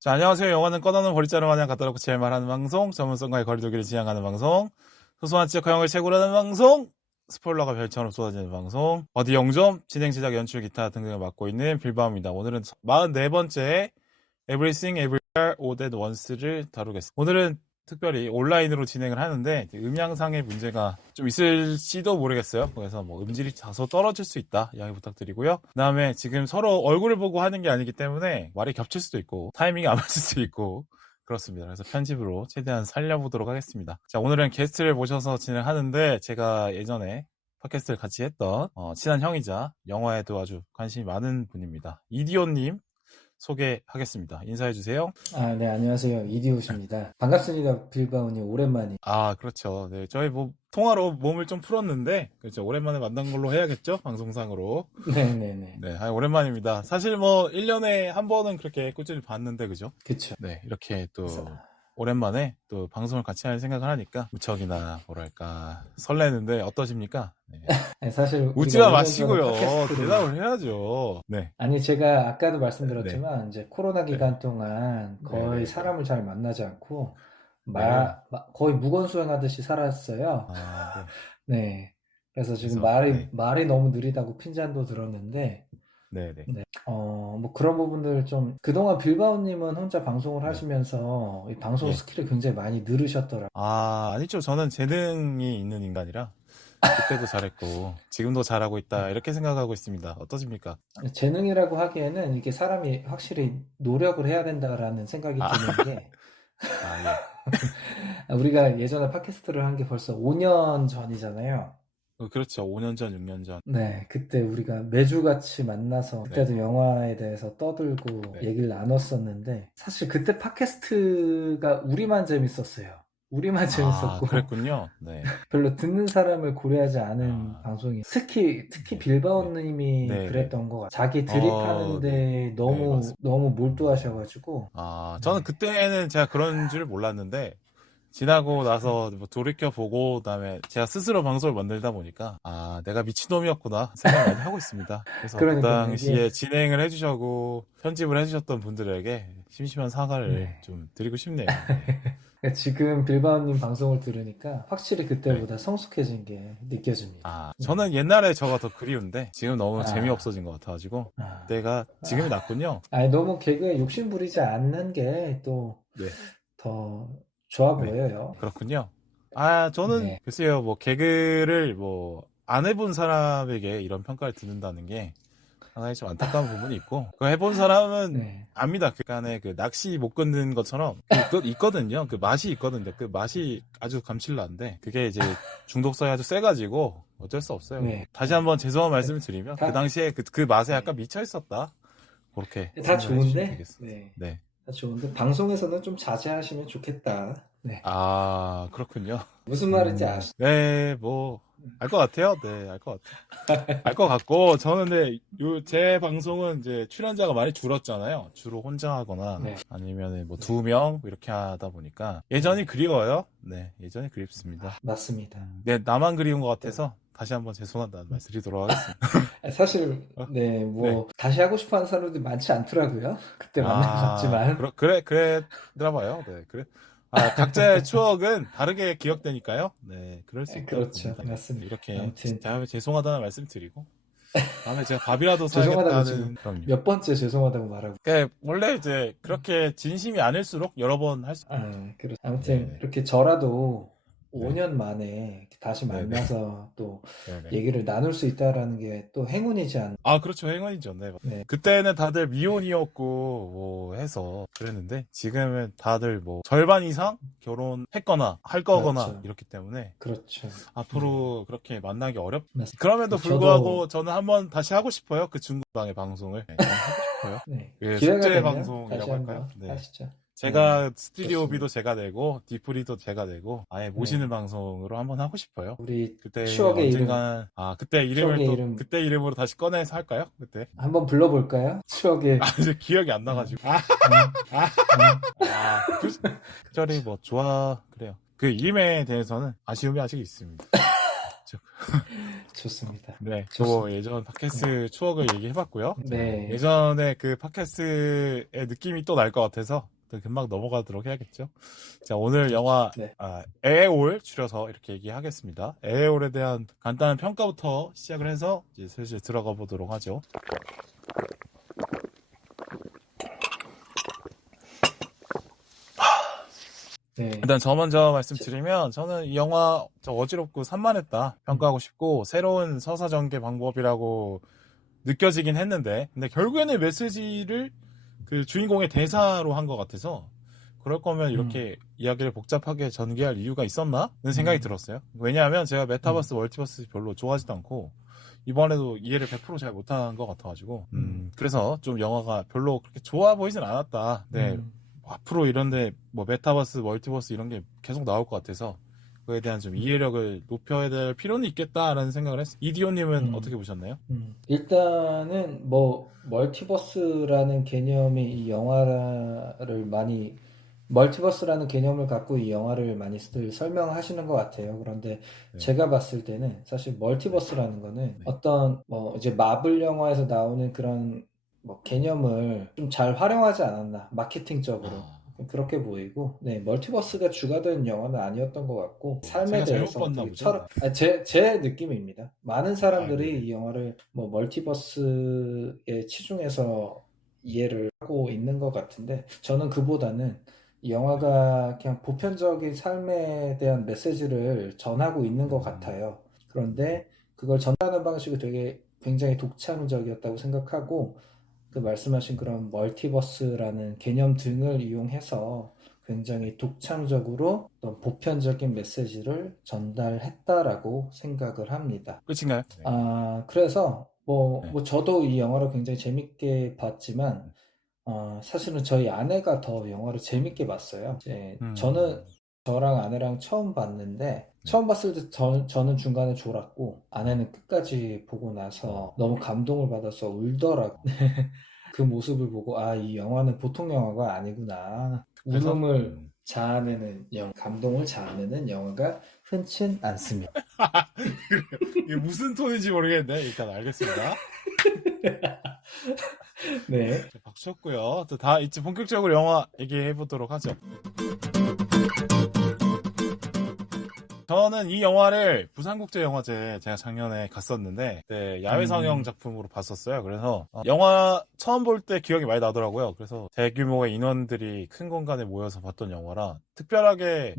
자, 안녕하세요. 영화는 꺼다놓은 보리자루 마냥 갖다 놓고 제일 말하는 방송, 전문성과의 거리두기를 지향하는 방송, 소소한 지적 허용을 최고로 하는 방송, 스포일러가 별처럼 쏟아지는 방송, 어디 영점, 진행, 제작, 연출, 기타 등등을 맡고 있는 빌바오입니다. 오늘은 44번째 Everything Everywhere All At Once를 다루겠습니다. 오늘은 특별히 온라인으로 진행을 하는데 음향상의 문제가 좀 있을지도 모르겠어요. 그래서 뭐 음질이 다소 떨어질 수 있다 양해 부탁드리고요. 그 다음에 지금 서로 얼굴을 보고 하는 게 아니기 때문에 말이 겹칠 수도 있고 타이밍이 안 맞을 수도 있고 그렇습니다. 그래서 편집으로 최대한 살려보도록 하겠습니다. 자, 오늘은 게스트를 모셔서 진행하는데 제가 예전에 팟캐스트를 같이 했던 친한 형이자 영화에도 아주 관심이 많은 분입니다. 이디오님 소개하겠습니다. 인사해주세요. 네, 안녕하세요. 이디옷입니다. 반갑습니다. 빌바오님, 오랜만이. 아, 그렇죠. 네, 저희 뭐, 통화로 몸을 좀 풀었는데, 그렇죠. 오랜만에 만난 걸로 해야겠죠? 방송상으로. 네네네. 네, 오랜만입니다. 사실 뭐, 1년에 한 번은 그렇게 꾸준히 봤는데, 그죠? 그쵸. 네, 이렇게 또, 그래서, 오랜만에 또 방송을 같이 할 생각을 하니까, 무척이나, 뭐랄까, 설레는데, 어떠십니까? 네. 아니, 사실 우리가 웃지마 5년 전에 마시고요. 팟캐스트를 대답을 해야죠. 네. 아니, 제가 아까도 네. 말씀드렸지만 이제 코로나 네. 기간 동안 거의 네. 사람을 잘 만나지 않고 네. 거의 무건수행하듯이 살았어요. 아, 네. 그래서 지금 그래서, 네. 말이 너무 느리다고 핀잔도 들었는데, 네네. 네. 뭐 그런 부분들 좀, 그동안 빌바오님은 혼자 방송을 네. 하시면서 이 방송 예. 스킬이 굉장히 많이 늘으셨더라고요. 아, 아니죠. 저는 재능이 있는 인간이라 그때도 잘했고 지금도 잘하고 있다 이렇게 생각하고 있습니다. 어떠십니까? 재능이라고 하기에는 이게 사람이 확실히 노력을 해야 된다라는 생각이 드는 게, 예. 우리가 예전에 팟캐스트를 한 게 벌써 5년 전이잖아요. 그렇죠. 5년 전, 6년 전. 네, 그때 우리가 매주 같이 만나서 그때도 영화에 대해서 떠들고 네. 얘기를 나눴었는데, 사실 그때 팟캐스트가 우리만 재밌었어요. 우리만 재밌었고 그랬군요. 네. 별로 듣는 사람을 고려하지 않은 방송이, 특히 네. 빌바오님이 네. 그랬던 것 같아요. 자기 드립하는데 네. 너무 몰두하셔가지고. 저는 그때는 제가 그런 줄 몰랐는데 지나고 나서 뭐 돌이켜보고 그다음에 제가 스스로 방송을 만들다 보니까 내가 미친놈이었구나 생각 많이 하고 있습니다. 그래서 그 그러니까요, 당시에 이게 진행을 해주셨고 편집을 해주셨던 분들에게 심심한 사과를 네. 좀 드리고 싶네요. 그러니까 지금 빌바오님 방송을 들으니까 확실히 그때보다 성숙해진 게 느껴집니다. 저는 옛날에 저가 더 그리운데 지금 너무 재미없어진 것 같아가지고 그때가 지금이 낫군요. 아니, 너무 개그에 욕심 부리지 않는 게 또 더 좋아 보여요. 그렇군요. 저는 네. 글쎄요, 뭐 개그를 뭐 안 해본 사람에게 이런 평가를 듣는다는 게 하나의 좀 안타까운 부분이 있고, 그거 해본 사람은 네. 압니다. 그간에 그 낚시 못 끊는 것처럼 있거든요. 그 맛이 있거든요. 그 맛이 아주 감칠난데 그게 이제 중독성이 아주 세가지고 어쩔 수 없어요. 네. 다시 한번 죄송한 말씀을 드리면 그 당시에 그 맛에 약간 미쳐 있었다. 그렇게 다 좋은데. 되겠습니다. 네. 다 좋은데 방송에서는 좀 자제하시면 좋겠다. 네. 그렇군요. 무슨 말인지 아시죠? 네, 뭐 알 것 같아요. 네, 알 것 같아요. 알 것 같고 저는 근데 제 방송은 이제 출연자가 많이 줄었잖아요. 주로 혼자 하거나 아니면 뭐 2명 이렇게 하다 보니까 예전이 그리워요. 네, 예전이 그립습니다. 맞습니다. 네, 나만 그리운 것 같아서 다시 한번 죄송하다는 말씀 드리도록 하겠습니다. 사실 다시 하고 싶어하는 사람들이 많지 않더라고요. 그때 만나셨지만. 그랬나 봐요. 네, 그래. 각자의 추억은 다르게 기억되니까요. 네, 그럴 수 있다. 그렇죠. 맞습니다. 이렇게 아무튼 다음에 죄송하다는 말씀 드리고 다음에 제가 밥이라도 사야겠다는 몇 번째 죄송하다고 말하고. 원래 이제 그렇게 진심이 아닐수록 여러 번 할 수. 그렇죠. 아무튼 이렇게 저라도 5년 만에 다시 만나서 또 얘기를 나눌 수 있다라는 게 또 행운이지 않나. 그렇죠. 행운이죠. 네. 그때는 다들 미혼이었고 뭐 해서 그랬는데 지금은 다들 뭐 절반 이상 결혼했거나 할 거거나 그렇죠. 이렇기 때문에 그렇죠. 앞으로 그렇게 만나기 어렵. 맞습니다. 그럼에도 불구하고 저는 한번 다시 하고 싶어요. 그 중국방의 방송을 하고 싶어요. 숙제 방송이라고 할까요? 네. 하시죠. 제가 스튜디오비도 제가 내고 디프리도 제가 내고 아예 모시는 방송으로 한번 하고 싶어요. 우리 그때 추억의 언젠간 그때 이름을 그때 이름으로 다시 꺼내서 할까요? 그때 한번 불러볼까요? 추억의 이제 기억이 안 나가지고 그 절이 뭐 좋아 그래요. 그 이름에 대해서는 아쉬움이 아직 있습니다. 좋습니다. 네, 저 좋습니다. 예전 팟캐스트 추억을 얘기해봤고요. 네. 예전에 그 팟캐스트의 느낌이 또 날 것 같아서 또 금방 넘어가도록 해야겠죠. 자, 오늘 영화 네. 에에올 줄여서 이렇게 얘기하겠습니다. 에에올에 대한 간단한 평가부터 시작을 해서 이제 슬슬 들어가 보도록 하죠. 네. 일단 저 먼저 말씀드리면 저는 이 영화 어지럽고 산만했다 평가하고 싶고 새로운 서사 전개 방법이라고 느껴지긴 했는데 근데 결국에는 메시지를 그 주인공의 대사로 한 것 같아서 그럴 거면 이렇게 이야기를 복잡하게 전개할 이유가 있었나? 는 생각이 들었어요. 왜냐하면 제가 메타버스, 멀티버스 별로 좋아하지도 않고 이번에도 이해를 100%잘 못한 것 같아가지고 그래서 좀 영화가 별로 그렇게 좋아 보이진 않았다. 네. 앞으로 이런데 뭐 메타버스, 멀티버스 이런 게 계속 나올 것 같아서 그에 대한 좀 이해력을 높여야 될 필요는 있겠다라는 생각을 했어요. 이디오님은 어떻게 보셨나요? 일단은 뭐 멀티버스라는 개념이 이 영화를 많이 멀티버스라는 개념을 갖고 이 영화를 많이들 설명하시는 것 같아요. 그런데 네. 제가 봤을 때는 사실 멀티버스라는 거는 어떤 뭐 이제 마블 영화에서 나오는 그런 뭐 개념을 좀 잘 활용하지 않았나 마케팅적으로 그렇게 보이고 네 멀티버스가 주가 된 영화는 아니었던 것 같고 삶에 대해서 어떻게 제 느낌입니다. 많은 사람들이 이 영화를 뭐 멀티버스에 치중해서 이해를 하고 있는 것 같은데 저는 그보다는 이 영화가 그냥 보편적인 삶에 대한 메시지를 전하고 있는 것 같아요. 그런데 그걸 전하는 방식이 되게 굉장히 독창적이었다고 생각하고 그 말씀하신 그런 멀티버스라는 개념 등을 이용해서 굉장히 독창적으로 어떤 보편적인 메시지를 전달했다라고 생각을 합니다. 끝인가요? 그래서 뭐 저도 이 영화를 굉장히 재밌게 봤지만 사실은 저희 아내가 더 영화를 재밌게 봤어요. 저는 저랑 아내랑 처음 봤는데 처음 봤을 때 저는 중간에 졸았고 아내는 끝까지 보고 나서 너무 감동을 받아서 울더라고. 그 모습을 보고 이 영화는 보통 영화가 아니구나. 울음을 자아내는 감동을 자아내는 영화가 흔치 않습니다. 이게 무슨 톤인지 모르겠는데 일단 알겠습니다. 네. 박수 쳤고요. 또 다 이제 본격적으로 영화 얘기해 보도록 하죠. 저는 이 영화를 부산국제영화제 제가 작년에 갔었는데 야외 상영 작품으로 봤었어요. 그래서 영화 처음 볼 때 기억이 많이 나더라고요. 그래서 대규모의 인원들이 큰 공간에 모여서 봤던 영화라 특별하게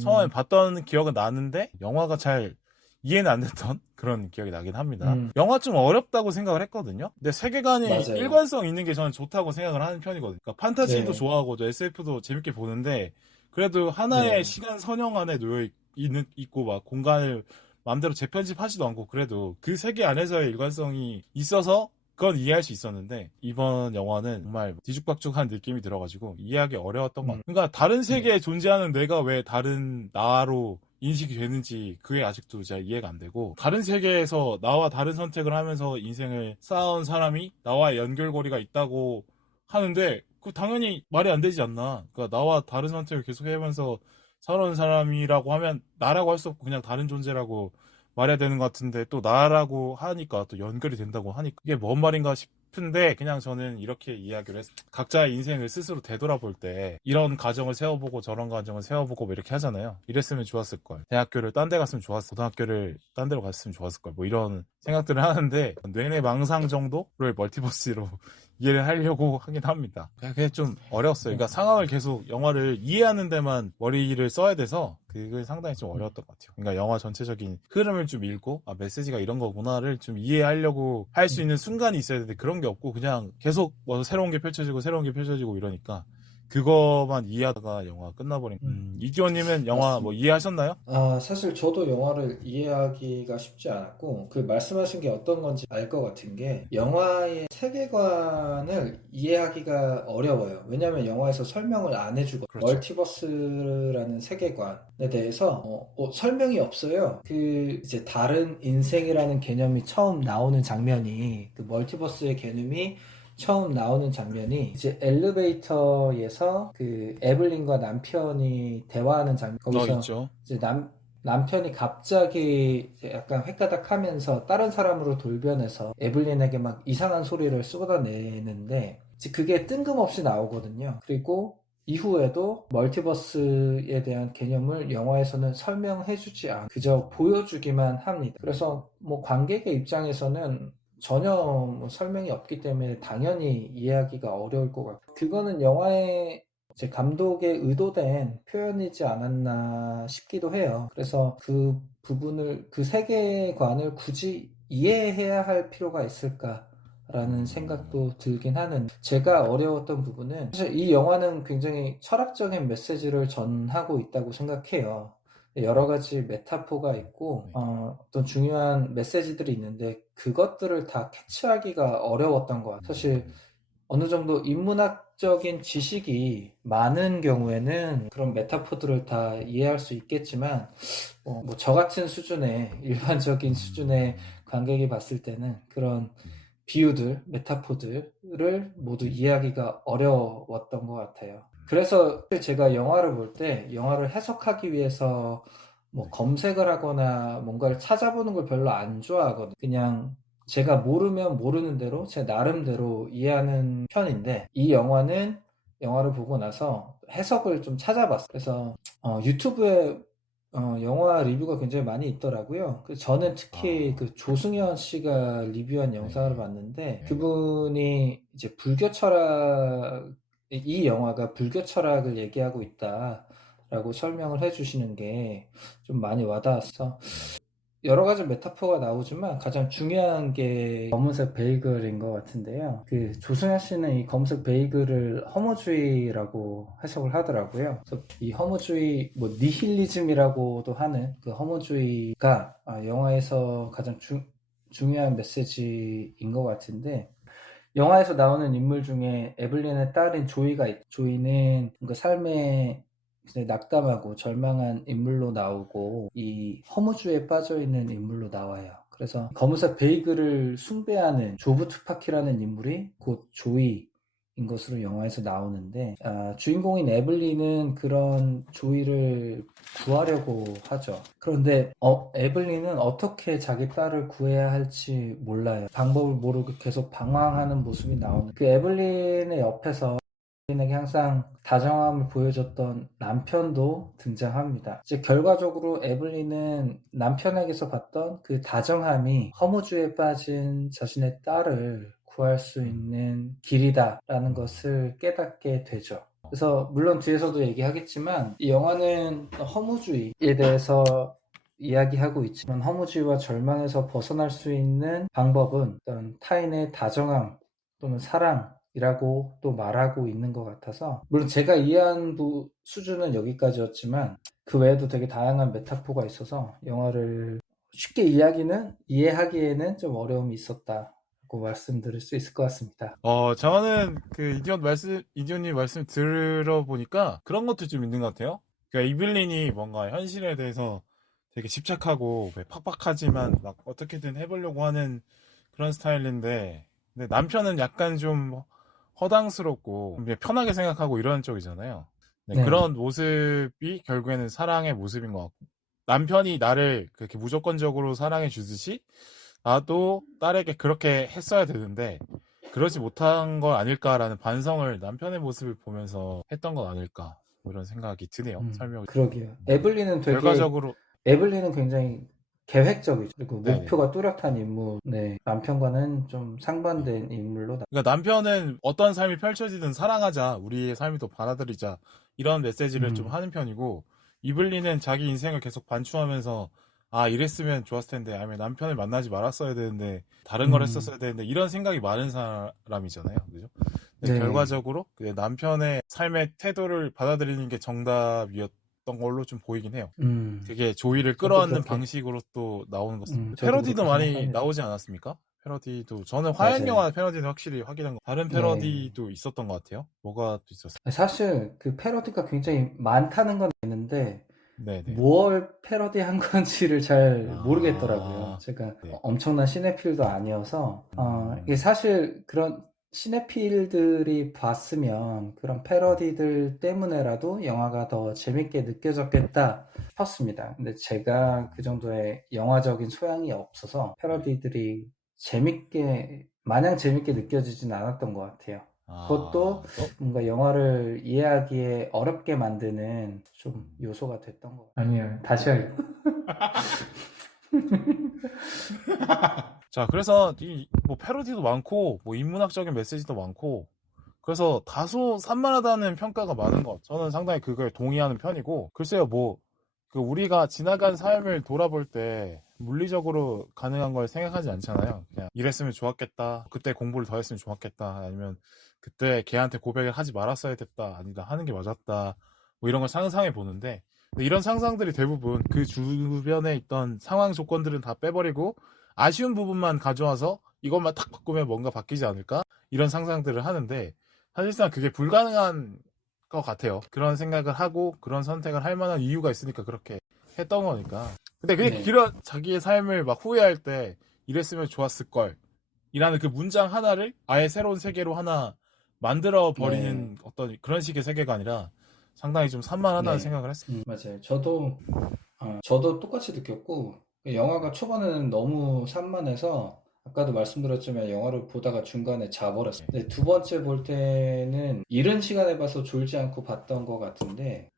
처음에 봤던 기억은 나는데 영화가 잘 이해는 안 됐던 그런 기억이 나긴 합니다. 영화 좀 어렵다고 생각을 했거든요. 근데 세계관이 맞아요. 일관성 있는 게 저는 좋다고 생각을 하는 편이거든요. 그러니까 판타지도 좋아하고 SF도 재밌게 보는데 그래도 하나의 시간 선형 안에 있고 막 공간을 마음대로 재편집하지도 않고 그래도 그 세계 안에서의 일관성이 있어서 그건 이해할 수 있었는데 이번 영화는 정말 뒤죽박죽한 느낌이 들어가지고 이해하기 어려웠던 것 같아요. 그러니까 다른 세계에 존재하는 내가 왜 다른 나로 인식이 되는지 그게 아직도 잘 이해가 안 되고 다른 세계에서 나와 다른 선택을 하면서 인생을 쌓아온 사람이 나와의 연결고리가 있다고 하는데 그 당연히 말이 안 되지 않나. 그러니까 나와 다른 선택을 계속 해면서 살아온 사람이라고 하면 나라고 할 수 없고 그냥 다른 존재라고 말해야 되는 것 같은데 또 나라고 하니까 또 연결이 된다고 하니까 이게 뭔 말인가 싶은데 그냥 저는 이렇게 이야기를 했어요. 각자의 인생을 스스로 되돌아볼 때 이런 가정을 세워보고 저런 가정을 세워보고 뭐 이렇게 하잖아요. 이랬으면 좋았을 걸. 대학교를 딴 데 갔으면 좋았을 걸. 고등학교를 딴 데로 갔으면 좋았을 걸. 뭐 이런 생각들을 하는데 뇌내 망상 정도를 멀티버스로 이해를 하려고 하긴 합니다. 그게 좀 어려웠어요. 그러니까 상황을 계속 영화를 이해하는 데만 머리를 써야 돼서 그게 상당히 좀 어려웠던 것 같아요. 그러니까 영화 전체적인 흐름을 좀 읽고 메시지가 이런 거구나를 좀 이해하려고 할 수 있는 순간이 있어야 되는데 그런 게 없고 그냥 계속 뭐 새로운 게 펼쳐지고 이러니까 그거만 이해하다가 영화 끝나버린. 이지원님은 영화 뭐 이해하셨나요? 사실 저도 영화를 이해하기가 쉽지 않았고 그 말씀하신 게 어떤 건지 알 것 같은 게 영화의 세계관을 이해하기가 어려워요. 왜냐하면 영화에서 설명을 안 해주고 그렇죠. 멀티버스라는 세계관에 대해서 설명이 없어요. 그 이제 다른 인생이라는 개념이 처음 나오는 장면이 그 멀티버스의 개념이 처음 나오는 장면이 이제 엘리베이터에서 그 에블린과 남편이 대화하는 장면. 거기서 있죠. 이제 남편이 갑자기 이제 약간 획가닥 하면서 다른 사람으로 돌변해서 에블린에게 막 이상한 소리를 쏟아내는데 이제 그게 뜬금없이 나오거든요. 그리고 이후에도 멀티버스에 대한 개념을 영화에서는 설명해주지 않고 그저 보여주기만 합니다. 그래서 뭐 관객의 입장에서는 전혀 뭐 설명이 없기 때문에 당연히 이해하기가 어려울 것 같고 그거는 영화의 제 감독의 의도된 표현이지 않았나 싶기도 해요. 그래서 그 부분을, 그 세계관을 굳이 이해해야 할 필요가 있을까라는 생각도 들긴 하는. 제가 어려웠던 부분은 사실 이 영화는 굉장히 철학적인 메시지를 전하고 있다고 생각해요. 여러 가지 메타포가 있고 어떤 중요한 메시지들이 있는데 그것들을 다 캐치하기가 어려웠던 것 같아요. 사실 어느 정도 인문학적인 지식이 많은 경우에는 그런 메타포들을 다 이해할 수 있겠지만 뭐 저 같은 수준의 일반적인 수준의 관객이 봤을 때는 그런 비유들, 메타포들을 모두 이해하기가 어려웠던 것 같아요. 그래서 제가 영화를 볼 때 영화를 해석하기 위해서 뭐 검색을 하거나 뭔가를 찾아보는 걸 별로 안 좋아하거든요. 그냥 제가 모르면 모르는 대로 제 나름대로 이해하는 편인데 이 영화는 영화를 보고 나서 해석을 좀 찾아봤어요. 그래서 유튜브에 영화 리뷰가 굉장히 많이 있더라고요. 저는 특히 그 조승현 씨가 리뷰한 영상을 봤는데 그분이 이제 불교 철학, 이 영화가 불교 철학을 얘기하고 있다라고 설명을 해주시는 게 좀 많이 와닿았어. 여러 가지 메타포가 나오지만 가장 중요한 게 검은색 베이글인 것 같은데요. 그 조승현 씨는 이 검은색 베이글을 허무주의라고 해석을 하더라고요. 그래서 이 허무주의, 뭐 니힐리즘이라고도 하는 그 허무주의가 영화에서 가장 중요한 메시지인 것 같은데 영화에서 나오는 인물 중에 에블린의 딸인 조이가 있죠. 조이는 그 삶의 굉장히 낙담하고 절망한 인물로 나오고 이 허무주의에 빠져있는 인물로 나와요. 그래서 검은색 베이글을 숭배하는 조브 투파키라는 인물이 곧 조이인 것으로 영화에서 나오는데 주인공인 에블린은 그런 조이를 구하려고 하죠. 그런데 에블린은 어떻게 자기 딸을 구해야 할지 몰라요. 방법을 모르고 계속 방황하는 모습이 나오는 그 에블린의 옆에서 에블린에게 항상 다정함을 보여줬던 남편도 등장합니다. 이제 결과적으로 에블린은 남편에게서 봤던 그 다정함이 허무주의에 빠진 자신의 딸을 구할 수 있는 길이다라는 것을 깨닫게 되죠. 그래서 물론 뒤에서도 얘기하겠지만 이 영화는 허무주의에 대해서 이야기하고 있지만 허무주의와 절망에서 벗어날 수 있는 방법은 어떤 타인의 다정함 또는 사랑이라고 또 말하고 있는 것 같아서 물론 제가 이해한 수준은 여기까지였지만 그 외에도 되게 다양한 메타포가 있어서 영화를 쉽게 이해하기에는 좀 어려움이 있었다고 말씀드릴 수 있을 것 같습니다. 저는 그 이디언님 말씀 들어보니까 그런 것도 좀 있는 것 같아요. 그러니까 이블린이 뭔가 현실에 대해서 되게 집착하고 팍팍하지만 막 어떻게든 해보려고 하는 그런 스타일인데, 근데 남편은 약간 좀 허당스럽고 좀 편하게 생각하고 이런 쪽이잖아요. 네, 네. 그런 모습이 결국에는 사랑의 모습인 것 같고, 남편이 나를 그렇게 무조건적으로 사랑해 주듯이 나도 딸에게 그렇게 했어야 되는데 그러지 못한 거 아닐까라는 반성을 남편의 모습을 보면서 했던 건 아닐까, 뭐 이런 생각이 드네요. 설명을. 그러게요. 결과적으로. 에블린은 굉장히 계획적이죠. 그리고 네네. 목표가 뚜렷한 인물, 네. 남편과는 좀 상반된 인물로 그러니까 남편은 어떤 삶이 펼쳐지든 사랑하자, 우리의 삶을 또 받아들이자, 이런 메시지를 좀 하는 편이고, 이블린은 자기 인생을 계속 반추하면서 이랬으면 좋았을 텐데, 아니면 남편을 만나지 말았어야 되는데 다른 걸 했었어야 되는데, 이런 생각이 많은 사람이잖아요. 그죠? 근데 네. 결과적으로 그 남편의 삶의 태도를 받아들이는 게 정답이었던 걸로 좀 보이긴 해요. 그게 조이를 저도 끌어안는 그렇게, 방식으로 또 나오는 것. 저도 패러디도 그렇게 많이 생각합니다. 나오지 않았습니까? 패러디도 저는 화양 맞아요. 영화 패러디는 확실히 확인한 거. 다른 네. 패러디도 있었던 것 같아요. 뭐가 또 있었어요? 사실 그 패러디가 굉장히 많다는 건 있는데 네네. 뭘 패러디한 건지를 잘 모르겠더라고요. 아, 제가 네. 엄청난 시네필도 아니어서 이게 사실 그런 시네필들이 봤으면 그런 패러디들 때문에라도 영화가 더 재밌게 느껴졌겠다 싶었습니다. 근데 제가 그 정도의 영화적인 소양이 없어서 패러디들이 마냥 재밌게 느껴지진 않았던 것 같아요. 그것도 뭔가 영화를 이해하기에 어렵게 만드는 좀 요소가 됐던 것 같아요. 아니요, 다시 할게요. 자, 그래서 뭐 패러디도 많고 뭐 인문학적인 메시지도 많고 그래서 다소 산만하다는 평가가 많은 것 같아요. 저는 상당히 그거에 동의하는 편이고 글쎄요 뭐 그 우리가 지나간 삶을 돌아볼 때 물리적으로 가능한 걸 생각하지 않잖아요. 그냥 이랬으면 좋았겠다. 그때 공부를 더 했으면 좋았겠다. 아니면 그때 걔한테 고백을 하지 말았어야 됐다. 아니다. 하는 게 맞았다. 뭐 이런 걸 상상해 보는데 근데 이런 상상들이 대부분 그 주변에 있던 상황 조건들은 다 빼버리고 아쉬운 부분만 가져와서 이것만 탁 바꾸면 뭔가 바뀌지 않을까? 이런 상상들을 하는데 사실상 그게 불가능한 것 같아요. 그런 생각을 하고 그런 선택을 할 만한 이유가 있으니까 그렇게 했던 거니까. 근데 그게 네. 자기의 삶을 막 후회할 때 이랬으면 좋았을 걸 이라는 그 문장 하나를 아예 새로운 세계로 하나 만들어 버리는 어떤 그런 식의 세계가 아니라 상당히 좀 산만하다는 생각을 했어요. 맞아요. 저도 똑같이 느꼈고, 영화가 초반에는 너무 산만해서, 아까도 말씀드렸지만 영화를 보다가 중간에 자버렸어요. 근데 두 번째 볼 때는 이른 시간에 봐서 졸지 않고 봤던 것 같은데,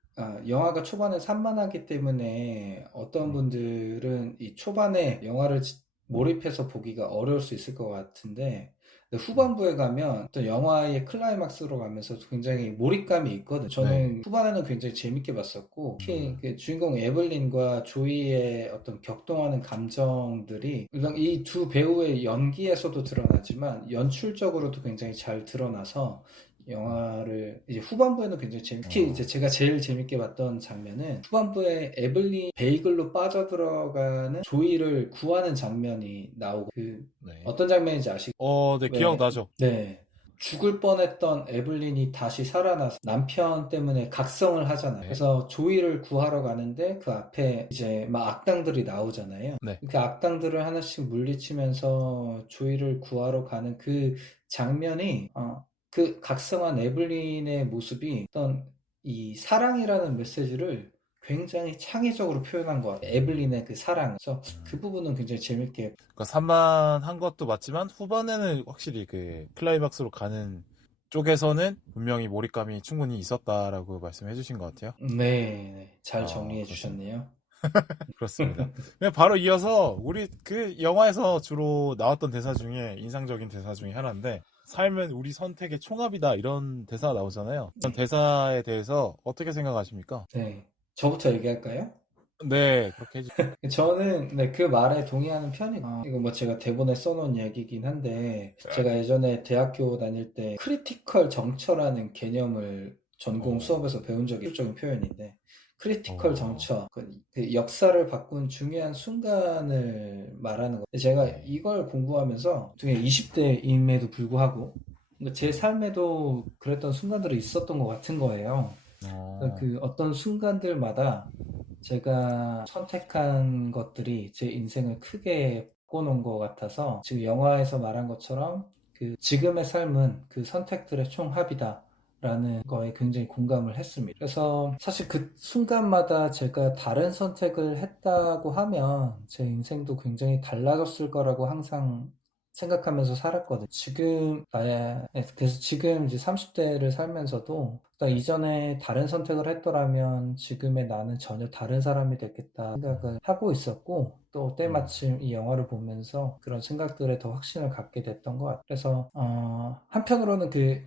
영화가 초반에 산만하기 때문에 어떤 분들은 이 초반에 영화를 몰입해서 보기가 어려울 수 있을 것 같은데, 근데 후반부에 가면 또 영화의 클라이막스로 가면서 굉장히 몰입감이 있거든요. 저는 후반에는 굉장히 재밌게 봤었고, 특히 그 주인공 에블린과 조이의 어떤 격동하는 감정들이 물론 이 두 배우의 연기에서도 드러나지만 연출적으로도 굉장히 잘 드러나서 영화를 이제 후반부에는 굉장히 특히 이제 제가 제일 재밌게 봤던 장면은 후반부에 에블린 베이글로 빠져들어가는 조이를 구하는 장면이 나오고 어떤 장면인지 아시죠? 네, 기억나죠. 네. 죽을 뻔했던 에블린이 다시 살아나서 남편 때문에 각성을 하잖아요. 그래서 조이를 구하러 가는데 그 앞에 이제 막 악당들이 나오잖아요. 네. 그 악당들을 하나씩 물리치면서 조이를 구하러 가는 그 장면이 그 각성한 에블린의 모습이 어떤 이 사랑이라는 메시지를 굉장히 창의적으로 표현한 것 같아요. 에블린의 그 사랑. 그래서 그 부분은 굉장히 재밌게. 그러니까 산만한 것도 맞지만 후반에는 확실히 그 클라이막스로 가는 쪽에서는 분명히 몰입감이 충분히 있었다라고 말씀해 주신 것 같아요. 네, 잘 정리해 그렇습니다. 주셨네요. 그렇습니다. 바로 이어서 우리 그 영화에서 주로 나왔던 대사 중에 인상적인 대사 중에 하나인데 삶은 우리 선택의 총합이다 이런 대사가 나오잖아요. 그런 대사에 대해서 어떻게 생각하십니까? 네, 저부터 얘기할까요? 네, 그렇게 해주세요. 저는 그 말에 동의하는 편이고 이거 뭐 제가 대본에 써놓은 얘기긴 한데 제가 예전에 대학교 다닐 때 크리티컬 정처라는 개념을 전공 수업에서 배운 적이 있적인 표현인데 크리티컬 정처 그 역사를 바꾼 중요한 순간을 말하는 거. 제가 이걸 공부하면서 되게 20대임에도 불구하고 제 삶에도 그랬던 순간들이 있었던 것 같은 거예요. 그 어떤 순간들마다 제가 선택한 것들이 제 인생을 크게 바꿔놓은 것 같아서 지금 영화에서 말한 것처럼 그 지금의 삶은 그 선택들의 총합이다 라는 거에 굉장히 공감을 했습니다. 그래서 사실 그 순간마다 제가 다른 선택을 했다고 하면 제 인생도 굉장히 달라졌을 거라고 항상 생각하면서 살았거든요. 그래서 지금 이제 30대를 살면서도 이전에 다른 선택을 했더라면 지금의 나는 전혀 다른 사람이 됐겠다 생각을 하고 있었고 또 때마침 이 영화를 보면서 그런 생각들에 더 확신을 갖게 됐던 것 같아요. 그래서 한편으로는 이제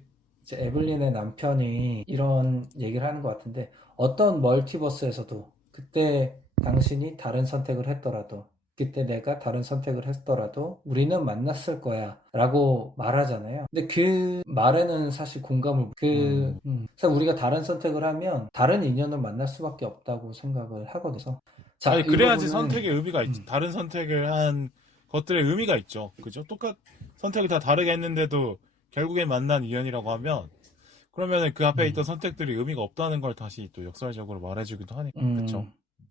에블린의 남편이 이런 얘기를 하는 것 같은데 어떤 멀티버스에서도 그때 당신이 다른 선택을 했더라도 그때 내가 다른 선택을 했더라도 우리는 만났을 거야 라고 말하잖아요. 근데 그 말에는 사실 그래서 우리가 다른 선택을 하면 다른 인연을 만날 수밖에 없다고 생각을 하거든요. 자, 아니 이 그래야지 부분은 선택의 의미가 있지. 다른 선택을 한 것들의 의미가 있죠. 그죠? 선택을 다 다르게 했는데도 결국엔 만난 인연이라고 하면 그러면은 그 앞에 있던 선택들이 의미가 없다는 걸 다시 또 역설적으로 말해주기도 하니까 그쵸?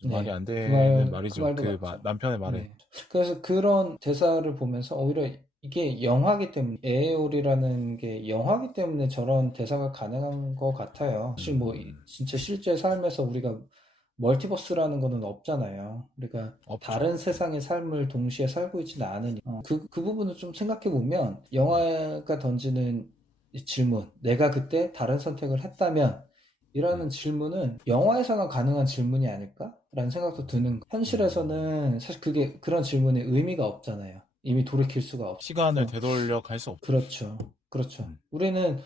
말이 네, 안 되는 그 말이죠. 말도 맞죠. 남편의 말에. 네. 그래서 그런 대사를 보면서 오히려 이게 영화기 때문에 에어리라는 게 영화기 때문에 저런 대사가 가능한 것 같아요. 사실 뭐 진짜 실제 삶에서 우리가 멀티버스라는 거는 없잖아요. 우리가 없죠. 다른 세상의 삶을 동시에 살고 있지는 않으니까 그 부분을 좀 생각해 보면 영화가 던지는 이 질문, 내가 그때 다른 선택을 했다면 이라는 질문은 영화에서나 가능한 질문이 아닐까라는 생각도 드는 거예요. 현실에서는 사실 그게 그런 질문에 의미가 없잖아요. 이미 돌이킬 수가 시간을 없어서. 되돌려 갈 수 없죠. 그렇죠. 그렇죠. 우리는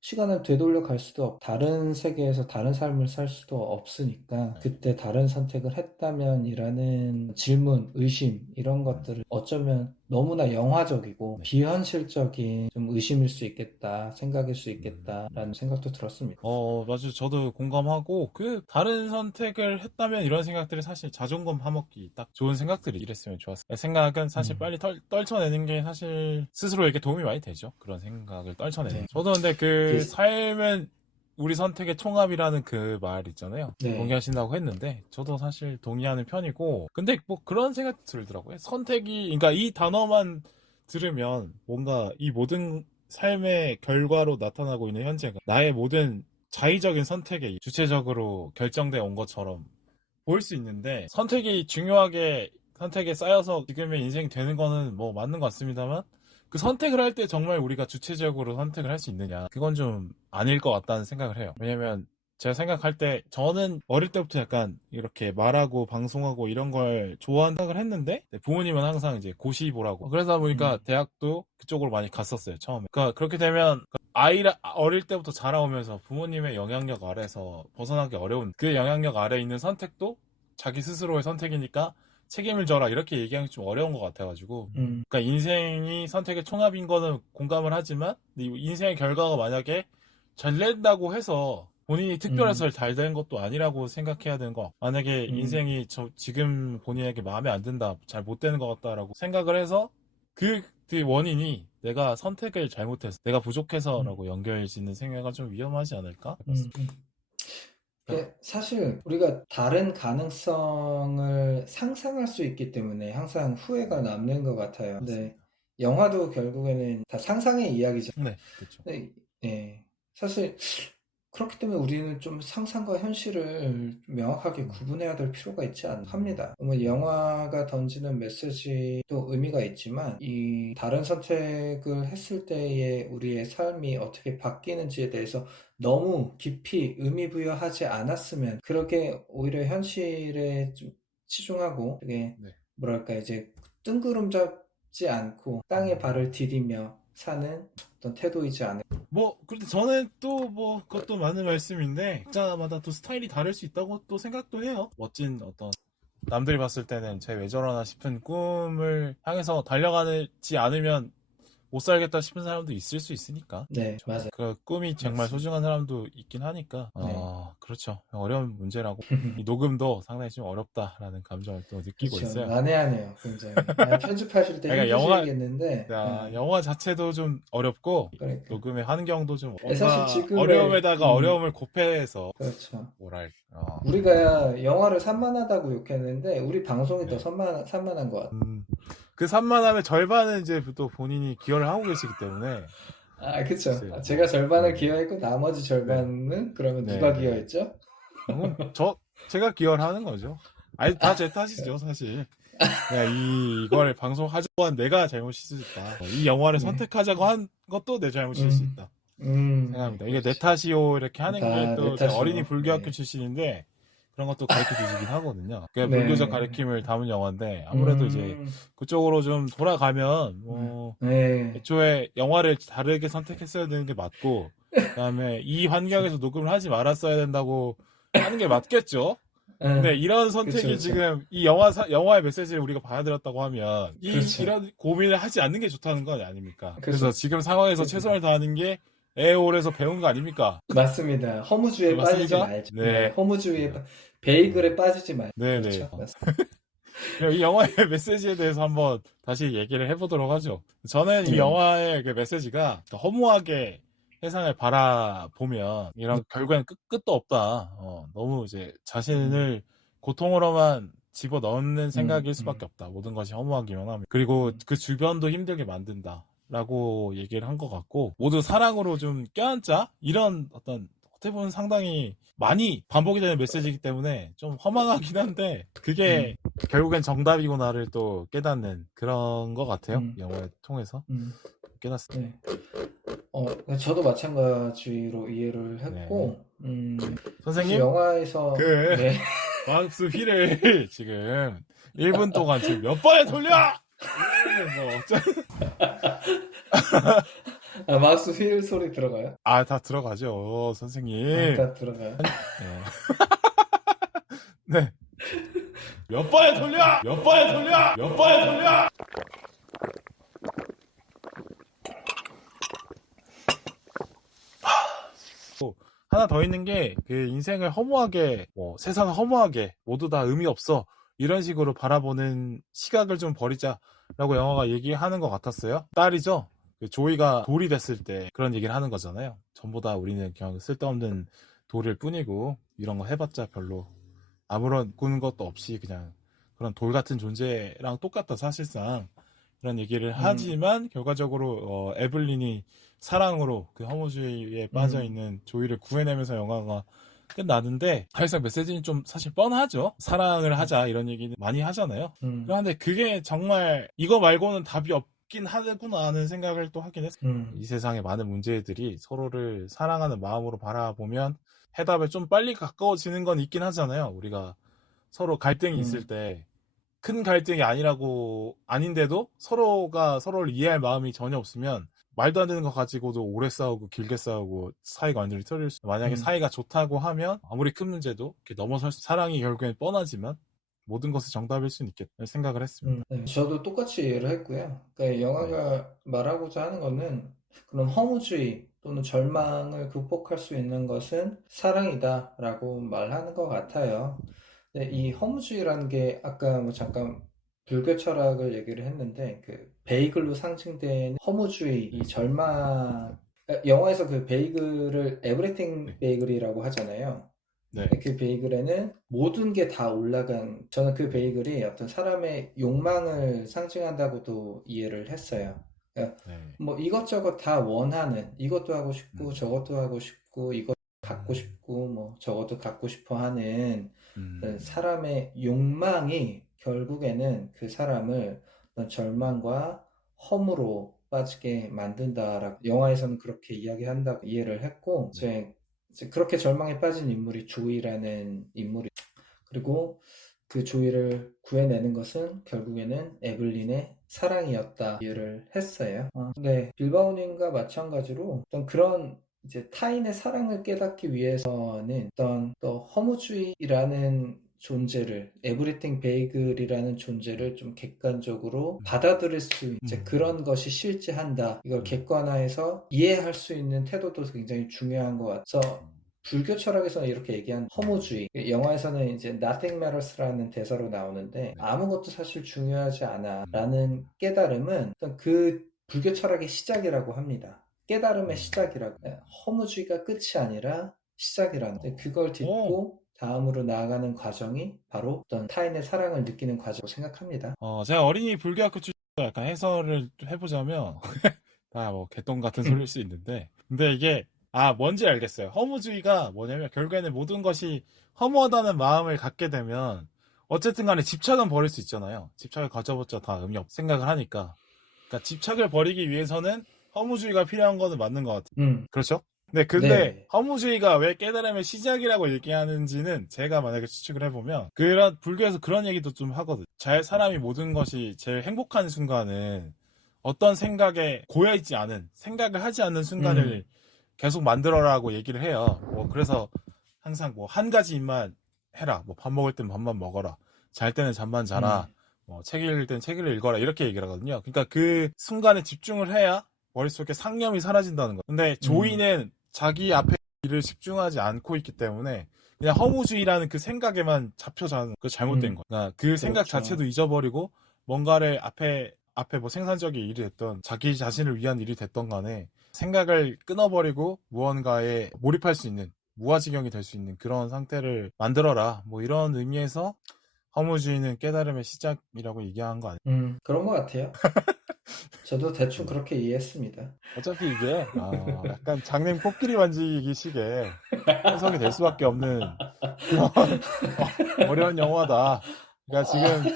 시간을 되돌려 갈 수도 없고, 다른 세계에서 다른 삶을 살 수도 없으니까, 그때 다른 선택을 했다면이라는 질문, 의심, 이런 것들을 어쩌면 너무나 영화적이고, 비현실적인 좀 의심일 수 있겠다, 생각일 수 있겠다라는 생각도 들었습니다. 맞아요. 저도 공감하고, 다른 선택을 했다면 이런 생각들이 사실 자존감 파먹기 딱 좋은 생각들이 이랬으면 좋았어요. 생각은 사실 빨리 떨쳐내는 게 사실 스스로에게 도움이 많이 되죠. 그런 생각을 떨쳐내는. 네. 저도 근데 삶은 우리 선택의 총합이라는 그 말 있잖아요. 네. 동의하신다고 했는데, 저도 사실 동의하는 편이고, 근데 뭐 그런 생각이 들더라고요. 그러니까 이 단어만 들으면 뭔가 이 모든 삶의 결과로 나타나고 있는 현재가 나의 모든 자의적인 선택에 주체적으로 결정돼 온 것처럼 보일 수 있는데, 선택에 쌓여서 지금의 인생이 되는 거는 뭐 맞는 것 같습니다만, 그 선택을 할 때 정말 우리가 주체적으로 선택을 할 수 있느냐, 그건 좀 아닐 것 같다는 생각을 해요. 왜냐면 제가 생각할 때 저는 어릴 때부터 약간 이렇게 말하고 방송하고 이런 걸 좋아한다고 생각을 했는데, 부모님은 항상 이제 고시 보라고, 그러다 보니까 대학도 그쪽으로 많이 갔었어요, 처음에. 그러니까 그렇게 되면 어릴 때부터 자라오면서 부모님의 영향력 아래서 벗어나기 어려운, 그 영향력 아래에 있는 선택도 자기 스스로의 선택이니까 책임을 져라, 이렇게 얘기하기 좀 어려운 것 같아가지고. 그러니까 인생이 선택의 총합인 거는 공감을 하지만, 근데 이 인생의 결과가 만약에 잘 된다고 해서 본인이 특별해서 잘 된 것도 아니라고 생각해야 되는 거. 만약에 인생이 지금 본인에게 마음에 안 든다, 잘 못 되는 것 같다라고 생각을 해서 그 원인이 내가 선택을 잘못해서, 내가 부족해서라고 연결짓는 생각은 좀 위험하지 않을까? 사실 우리가 다른 가능성을 상상할 수 있기 때문에 항상 후회가 남는 것 같아요. 근데 영화도 결국에는 다 상상의 이야기잖아요. 네, 그렇죠. 네, 사실 그렇기 때문에 우리는 좀 상상과 현실을 좀 명확하게 구분해야 될 필요가 있지 않나 합니다. 영화가 던지는 메시지도 의미가 있지만, 이 다른 선택을 했을 때의 우리의 삶이 어떻게 바뀌는지에 대해서 너무 깊이 의미 부여하지 않았으면, 그렇게 오히려 현실에 좀 치중하고 되게 뭐랄까 이제 뜬구름 잡지 않고 땅에 발을 디디며 사는 어떤 태도이지 않을까. 그런데 저는 또 그것도 맞는 말씀인데, 각자마다 또 스타일이 다를 수 있다고 또 생각도 해요. 멋진 어떤, 남들이 봤을 때는 쟤 왜 저러나 싶은 꿈을 향해서 달려가지 않으면 못 살겠다 싶은 사람도 있을 수 있으니까. 네, 맞아요. 그 꿈이 정말 맞습니다. 소중한 사람도 있긴 하니까. 그렇죠. 어려운 문제라고. 이 녹음도 상당히 좀 어렵다라는 감정을 또 느끼고 그렇죠. 있어요. 난해하네요, 굉장히. 편집하실 때 그러니까 힘드시겠는데, 영화 자체도 좀 어렵고, 그러니까. 녹음의 환경도 좀 사실 뭔가 지금의, 어려움에다가 어려움을 곱해서, 그렇죠. 뭐랄까. 우리가 영화를 산만하다고 욕했는데, 우리 방송이 더 산만한 것 같아요. 그 산만함의 절반은 이제 또 본인이 기여를 하고 계시기 때문에. 그쵸. 글쎄요. 제가 절반을 기여했고, 나머지 절반은 그러면 누가 네. 기여했죠? 제가 기여를 하는 거죠. 아니, 다 제 탓이죠, 사실. 이걸 방송하자고 한 내가 잘못일 수 있다. 이 영화를 선택하자고 한 것도 내 잘못일 수 있다. 생각합니다. 이게 내 탓이요, 이렇게 하는 게 또, 제가 어린이 불교학교 출신인데, 그런 것도 가르쳐 주시긴 하거든요. 불교적 가르침을 담은 영화인데, 아무래도 이제 그쪽으로 좀 돌아가면, 애초에 영화를 다르게 선택했어야 되는 게 맞고, 그다음에 이 환경에서 녹음을 하지 말았어야 된다고 하는 게 맞겠죠? 근데 이런 선택이 그쵸. 지금 이 영화의 메시지를 우리가 받아들였다고 하면, 그렇죠. 이런 고민을 하지 않는 게 좋다는 건 아닙니까? 그렇죠. 그래서 지금 상황에서 최선을 다하는 게 에어홀에서 배운 거 아닙니까? 맞습니다. 허무주의에 빠지지 맞습니까? 말자. 네. 허무주의에 베이글에 빠지지 말자. 네네. 그렇죠. 이 영화의 메시지에 대해서 한번 다시 얘기를 해보도록 하죠. 저는 이 영화의 그 메시지가 허무하게 세상을 바라보면 이런 결국엔 끝도 없다. 너무 이제 자신을 고통으로만 집어넣는 생각일 수밖에 없다. 모든 것이 허무하기만 하면. 그리고 그 주변도 힘들게 만든다. 라고 얘기를 한 것 같고, 모두 사랑으로 좀 껴안자? 이런 어떻게 보면 상당히 많이 반복이 되는 메시지이기 때문에 좀 허망하긴 한데, 그게 결국엔 정답이구나를 또 깨닫는 그런 것 같아요. 영화를 통해서. 깨닫습니다. 네. 저도 마찬가지로 이해를 했고, 선생님? 영화에서 네. 마우스 휠을 지금 1분 동안 지금 몇 번에 돌려! 마우스 휠 소리 들어가요? 다 들어가죠, 선생님. 다 들어가요? 네. 몇 번에 돌려! 몇 번에 돌려! 몇 번에 돌려! 하나 더 있는 게, 그 인생을 허무하게, 세상을 허무하게, 모두 다 의미 없어. 이런 식으로 바라보는 시각을 좀 버리자라고 영화가 얘기하는 것 같았어요. 딸이죠? 그 조이가 돌이 됐을 때 그런 얘기를 하는 거잖아요. 전부 다 우리는 그냥 쓸데없는 돌일 뿐이고, 이런 거 해봤자 별로 아무런 꾸는 것도 없이 그냥 그런 돌 같은 존재랑 똑같다, 사실상. 그런 얘기를 하지만, 결과적으로, 에블린이 사랑으로 그 허무주의에 빠져있는 조이를 구해내면서 영화가 끝나는데, 사실상 메시지는 좀 사실 뻔하죠. 사랑을 하자, 이런 얘기는 많이 하잖아요. 그런데 그게 정말 이거 말고는 답이 없긴 하구나 하는 생각을 또 하긴 했어요. 이 세상의 많은 문제들이 서로를 사랑하는 마음으로 바라보면 해답에 좀 빨리 가까워지는 건 있긴 하잖아요. 우리가 서로 갈등이 있을 때 큰 갈등이 아닌데도 서로가 서로를 이해할 마음이 전혀 없으면 말도 안 되는 거 가지고도 오래 싸우고 길게 싸우고 사이가 완전히 틀릴 수. 만약에 사이가 좋다고 하면 아무리 큰 문제도 이렇게 넘어설 사랑이 결국엔 뻔하지만 모든 것이 정답일 수는 있겠다 생각을 했습니다. 네, 저도 똑같이 이해를 했고요. 그러니까 영화가 말하고자 하는 거는 그런 허무주의 또는 절망을 극복할 수 있는 것은 사랑이다라고 말하는 것 같아요. 근데 이 허무주의라는 게 아까 뭐 잠깐 불교 철학을 얘기를 했는데 그 베이글로 상징되는 허무주의, 이 절망, 영화에서 그 베이글을 에브리띵 베이글이라고 하잖아요. 네. 그 베이글에는 모든 게 다 올라간, 저는 그 베이글이 어떤 사람의 욕망을 상징한다고도 이해를 했어요. 그러니까 뭐 이것저것 다 원하는, 이것도 하고 싶고 저것도 하고 싶고 이것 갖고 싶고 뭐 저것도 갖고 싶어 하는 사람의 욕망이 결국에는 그 사람을 어떤 절망과 허무로 빠지게 만든다라고 영화에서는 그렇게 이야기한다고 이해를 했고, 이제 그렇게 절망에 빠진 인물이 조이라는 인물이, 그리고 그 조이를 구해내는 것은 결국에는 에블린의 사랑이었다 이해를 했어요. 근데 빌바오님과 마찬가지로 어떤 그런 이제 타인의 사랑을 깨닫기 위해서는 어떤 또 허무주의라는 존재를, 에브리띵 베이글이라는 존재를 좀 객관적으로 받아들일 수 이제 그런 것이 실제한다, 이걸 객관화해서 이해할 수 있는 태도도 굉장히 중요한 것 같아서 불교 철학에서는 이렇게 얘기한 허무주의, 영화에서는 이제 nothing matters라는 대사로 나오는데 아무것도 사실 중요하지 않아 라는 깨달음은 그 불교 철학의 시작이라고 합니다. 깨달음의 시작이라고. 허무주의가 끝이 아니라 시작이라는, 그걸 딛고 다음으로 나아가는 과정이 바로 어떤 타인의 사랑을 느끼는 과정이라고 생각합니다. 제가 어린이 불교학교 출신으로 약간 해설을 해보자면 다 뭐 개똥 같은 소리일 수 있는데, 근데 이게 뭔지 알겠어요. 허무주의가 뭐냐면 결국에는 모든 것이 허무하다는 마음을 갖게 되면 어쨌든 간에 집착은 버릴 수 있잖아요. 집착을 가져봤자 다 의미 없 생각을 하니까. 그러니까 집착을 버리기 위해서는 허무주의가 필요한 거는 맞는 것 같아요. 그렇죠? 근데 네. 허무주의가 왜 깨달음의 시작이라고 얘기하는지는 제가 만약에 추측을 해보면, 불교에서 그런 얘기도 좀 하거든. 사람이 모든 것이 제일 행복한 순간은 어떤 생각에 고여있지 않은, 생각을 하지 않는 순간을 계속 만들어라고 얘기를 해요. 그래서 항상 한 가지 일만 해라. 밥 먹을 땐 밥만 먹어라. 잘 때는 잠만 자라. 책 읽을 땐 책을 읽어라. 이렇게 얘기를 하거든요. 그러니까 그 순간에 집중을 해야 머릿속에 상념이 사라진다는 거. 근데 조이는 자기 앞에 일을 집중하지 않고 있기 때문에 그냥 허무주의라는 그 생각에만 잡혀자는 그 잘못된 거. 그러니까 그 생각 자체도 잊어버리고 뭔가를 앞에 뭐 생산적인 일이 됐던 자기 자신을 위한 일이 됐던 간에 생각을 끊어버리고 무언가에 몰입할 수 있는, 무아지경이 될 수 있는 그런 상태를 만들어라. 뭐 이런 의미에서 허무주의는 깨달음의 시작이라고 얘기한 거 아니에요? 그런 것 같아요. 저도 대충 그렇게 이해했습니다. 어차피 이게 약간 장님 코끼리 만지기식의 해석이 될 수밖에 없는 그런 어려운 영화다. 그러니까 지금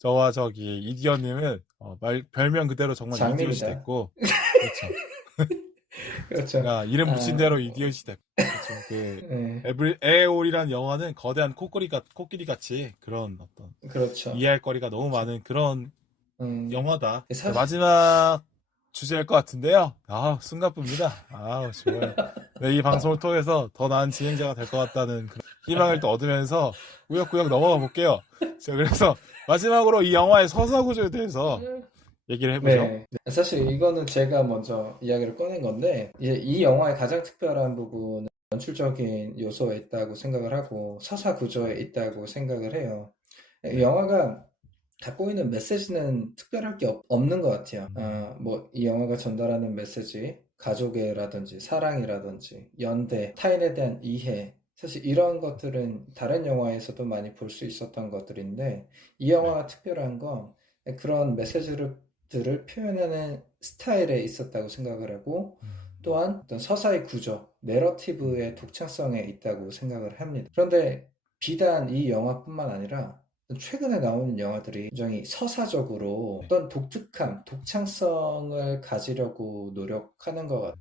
저와 저기 이디언님은 별명 그대로 정말 이디엇이 장님이다. 됐고, 그렇죠. 그렇죠. 그러니까 이름 붙인 대로 이디엇이 됐고, 그렇죠. 네, 에어올이라는 영화는 거대한 코끼리 같이 그런 어떤 그렇죠. 이해할 거리가 너무 많은 그런 영화다. 사실- 마지막 주제일 것 같은데요. 숨가쁩니다. 좋아요. 네, 이 방송을 통해서 더 나은 진행자가 될 것 같다는 그런 희망을 또 얻으면서 꾸역꾸역 넘어가 볼게요. 자, 그래서 마지막으로 이 영화의 서사 구조에 대해서 얘기를 해보죠. 네. 사실 이거는 제가 먼저 이야기를 꺼낸 건데, 이제 이 영화의 가장 특별한 부분은 연출적인 요소에 있다고 생각을 하고, 서사 구조에 있다고 생각을 해요. 이 영화가 갖고 있는 메시지는 특별할 게 없는 것 같아요. 이 영화가 전달하는 메시지, 가족애라든지, 사랑이라든지, 연대, 타인에 대한 이해, 사실 이런 것들은 다른 영화에서도 많이 볼 수 있었던 것들인데, 이 영화가 특별한 건 그런 메시지들을 표현하는 스타일에 있었다고 생각을 하고, 또한 어떤 서사의 구조, 내러티브의 독창성에 있다고 생각을 합니다. 그런데 비단 이 영화뿐만 아니라 최근에 나오는 영화들이 굉장히 서사적으로 어떤 독특함, 독창성을 가지려고 노력하는 것 같아요.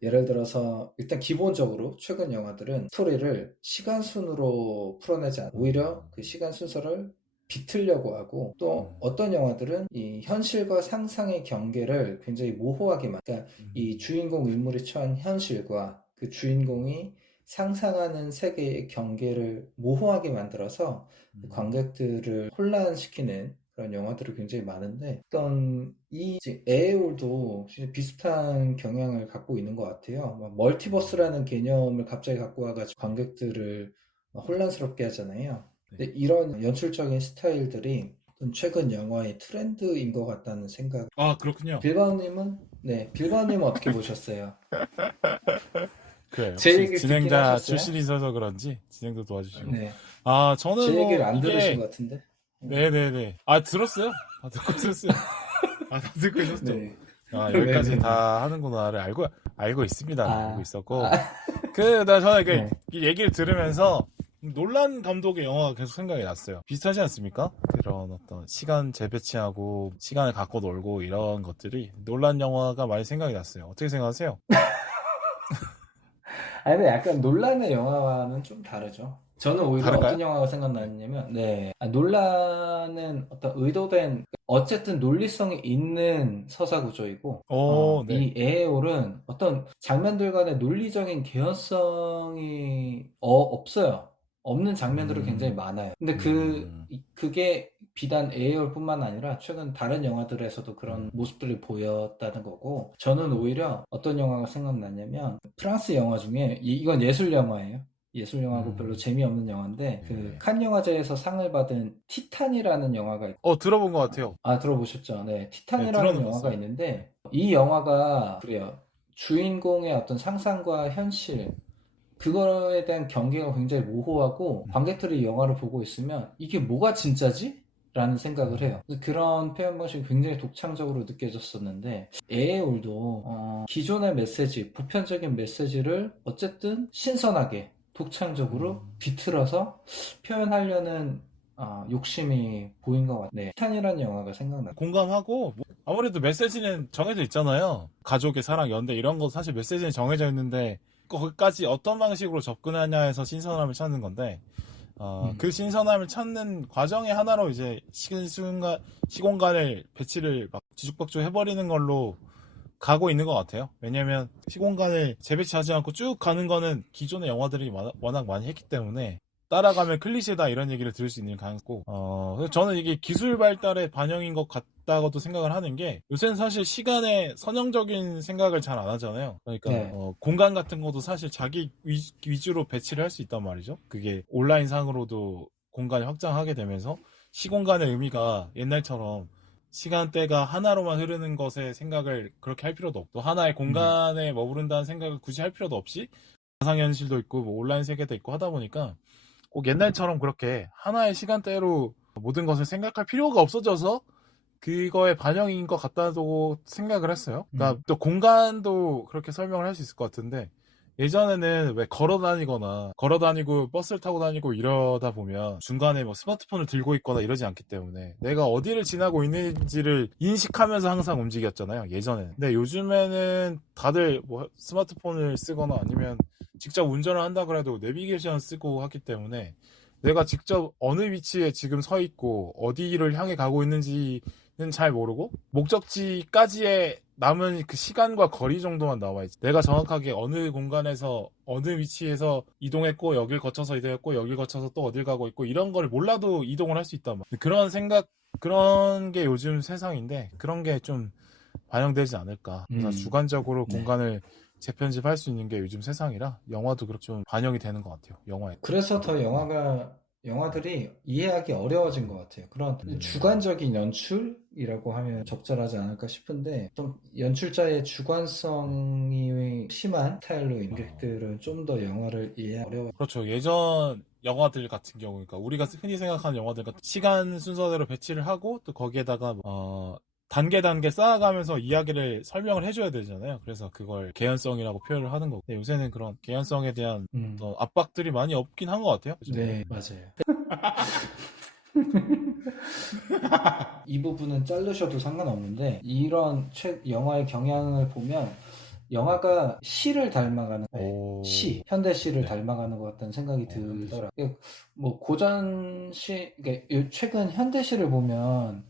예를 들어서 일단 기본적으로 최근 영화들은 스토리를 시간순으로 풀어내지 않고 오히려 그 시간 순서를 비틀려고 하고, 또 어떤 영화들은 이 현실과 상상의 경계를 굉장히 모호하게 그러니까 이 주인공 인물이 처한 현실과 그 주인공이 상상하는 세계의 경계를 모호하게 만들어서 관객들을 혼란시키는 그런 영화들이 굉장히 많은데, 어떤 이 에어올도 비슷한 경향을 갖고 있는 것 같아요. 멀티버스라는 개념을 갑자기 갖고 와가지고 관객들을 혼란스럽게 하잖아요. 근데 이런 연출적인 스타일들이 최근 영화의 트렌드인 것 같다는 생각. 그렇군요. 빌바오님은 어떻게 보셨어요? 그래요. 제 얘기를 듣긴 진행자 하셨어요? 출신이 있어서 그런지 진행도 도와주시고. 네. 저는 제 얘기를 안 이게 들으신 것 같은데? 네네네. 들었어요. 듣고 있었어요. 다 듣고 있었죠. 네. 여기까지 네네. 다 하는구나를 알고 있습니다. 아. 알고 있었고. 저는 네. 이 얘기를 들으면서 놀란 감독의 영화가 계속 생각이 났어요. 비슷하지 않습니까? 그런 어떤 시간 재배치하고 시간을 갖고 놀고 이런 것들이 놀란 영화가 많이 생각이 났어요. 어떻게 생각하세요? 근데 약간 논란의 영화와는 좀 다르죠. 저는 오히려 다른가요? 어떤 영화가 생각나냐면, 논란은 어떤 의도된, 어쨌든 논리성이 있는 서사 구조이고, 네. 이 에어올은 어떤 장면들 간의 논리적인 개연성이 없어요. 없는 장면들이 굉장히 많아요. 근데 그게 비단 에어올뿐만 아니라 최근 다른 영화들에서도 그런 모습들이 보였다는 거고, 저는 오히려 어떤 영화가 생각나냐면 프랑스 영화 중에 이건 예술 영화예요. 예술 영화고 별로 재미없는 영화인데 그 칸 영화제에서 상을 받은 티탄이라는 영화가 들어본 것 같아요. 들어보셨죠? 네, 티탄이라는 들어는 영화가 봤어요. 있는데 이 영화가 그래요. 주인공의 어떤 상상과 현실, 그거에 대한 경계가 굉장히 모호하고 관객들이 이 영화를 보고 있으면 이게 뭐가 진짜지? 라는 생각을 해요. 그런 표현 방식이 굉장히 독창적으로 느껴졌었는데 에어올도 기존의 메시지, 보편적인 메시지를 어쨌든 신선하게 독창적으로 비틀어서 표현하려는 욕심이 보인 것 같아요. 네, 티탄이라는 영화가 생각나요. 공감하고 아무래도 메시지는 정해져 있잖아요. 가족의 사랑, 연대 이런 거 사실 메시지는 정해져 있는데 거기까지 어떤 방식으로 접근하냐에서 신선함을 찾는 건데 그 신선함을 찾는 과정의 하나로 이제 시공간을 배치를 막 뒤죽박죽 해버리는 걸로 가고 있는 것 같아요. 왜냐면 시공간을 재배치하지 않고 쭉 가는 거는 기존의 영화들이 워낙 많이 했기 때문에 따라가면 클리셰다 이런 얘기를 들을 수 있는 가능성이 있고 저는 이게 기술 발달의 반영인 것 같다고도 생각을 하는 게 요새는 사실 시간에 선형적인 생각을 잘 안 하잖아요. 그러니까 네. 공간 같은 것도 사실 자기 위주로 배치를 할 수 있단 말이죠. 그게 온라인 상으로도 공간이 확장하게 되면서 시공간의 의미가 옛날처럼 시간대가 하나로만 흐르는 것에 생각을 그렇게 할 필요도 없고 하나의 공간에 머무른다는 생각을 굳이 할 필요도 없이 가상현실도 있고 뭐 온라인 세계도 있고 하다 보니까 꼭 옛날처럼 그렇게 하나의 시간대로 모든 것을 생각할 필요가 없어져서 그거의 반영인 것 같다고 생각을 했어요. 그러니까 또 공간도 그렇게 설명을 할 수 있을 것 같은데 예전에는 왜 걸어 다니고 버스를 타고 다니고 이러다 보면 중간에 뭐 스마트폰을 들고 있거나 이러지 않기 때문에 내가 어디를 지나고 있는지를 인식하면서 항상 움직였잖아요. 예전에는. 근데 요즘에는 다들 뭐 스마트폰을 쓰거나 아니면 직접 운전을 한다 그래도 내비게이션 쓰고 하기 때문에 내가 직접 어느 위치에 지금 서 있고 어디를 향해 가고 있는지는 잘 모르고 목적지까지의 남은 그 시간과 거리 정도만 나와있지. 내가 정확하게 어느 공간에서 어느 위치에서 이동했고 여길 거쳐서 이동했고 여길 거쳐서 또 어딜 가고 있고 이런 걸 몰라도 이동을 할 수 있단 말이야. 그런 게 요즘 세상인데 그런 게 좀 반영되지 않을까. 그래서 주관적으로 네. 공간을 재편집할 수 있는 게 요즘 세상이라 영화도 그렇게 좀 반영이 되는 것 같아요. 영화에. 그래서 더 영화들이 이해하기 어려워진 것 같아요. 그런 주관적인 연출이라고 하면 적절하지 않을까 싶은데, 좀 연출자의 주관성이 심한 스타일로 관객들은 좀 더 영화를 이해하기 어려워. 그렇죠. 예전 영화들 같은 경우, 그러니까 우리가 흔히 생각하는 영화들 같은 시간 순서대로 배치를 하고 또 거기에다가 단계 쌓아가면서 이야기를 설명을 해줘야 되잖아요. 그래서 그걸 개연성이라고 표현을 하는 거고. 근데 요새는 그런 개연성에 대한 어떤 압박들이 많이 없긴 한 것 같아요. 그죠? 네, 맞아요. 이 부분은 자르셔도 상관없는데, 이런 영화의 경향을 보면 영화가 시를 닮아가는 현대 시를 네. 닮아가는 것 같다는 생각이 들더라고요. 뭐 고전 시, 그러니까 최근 현대 시를 보면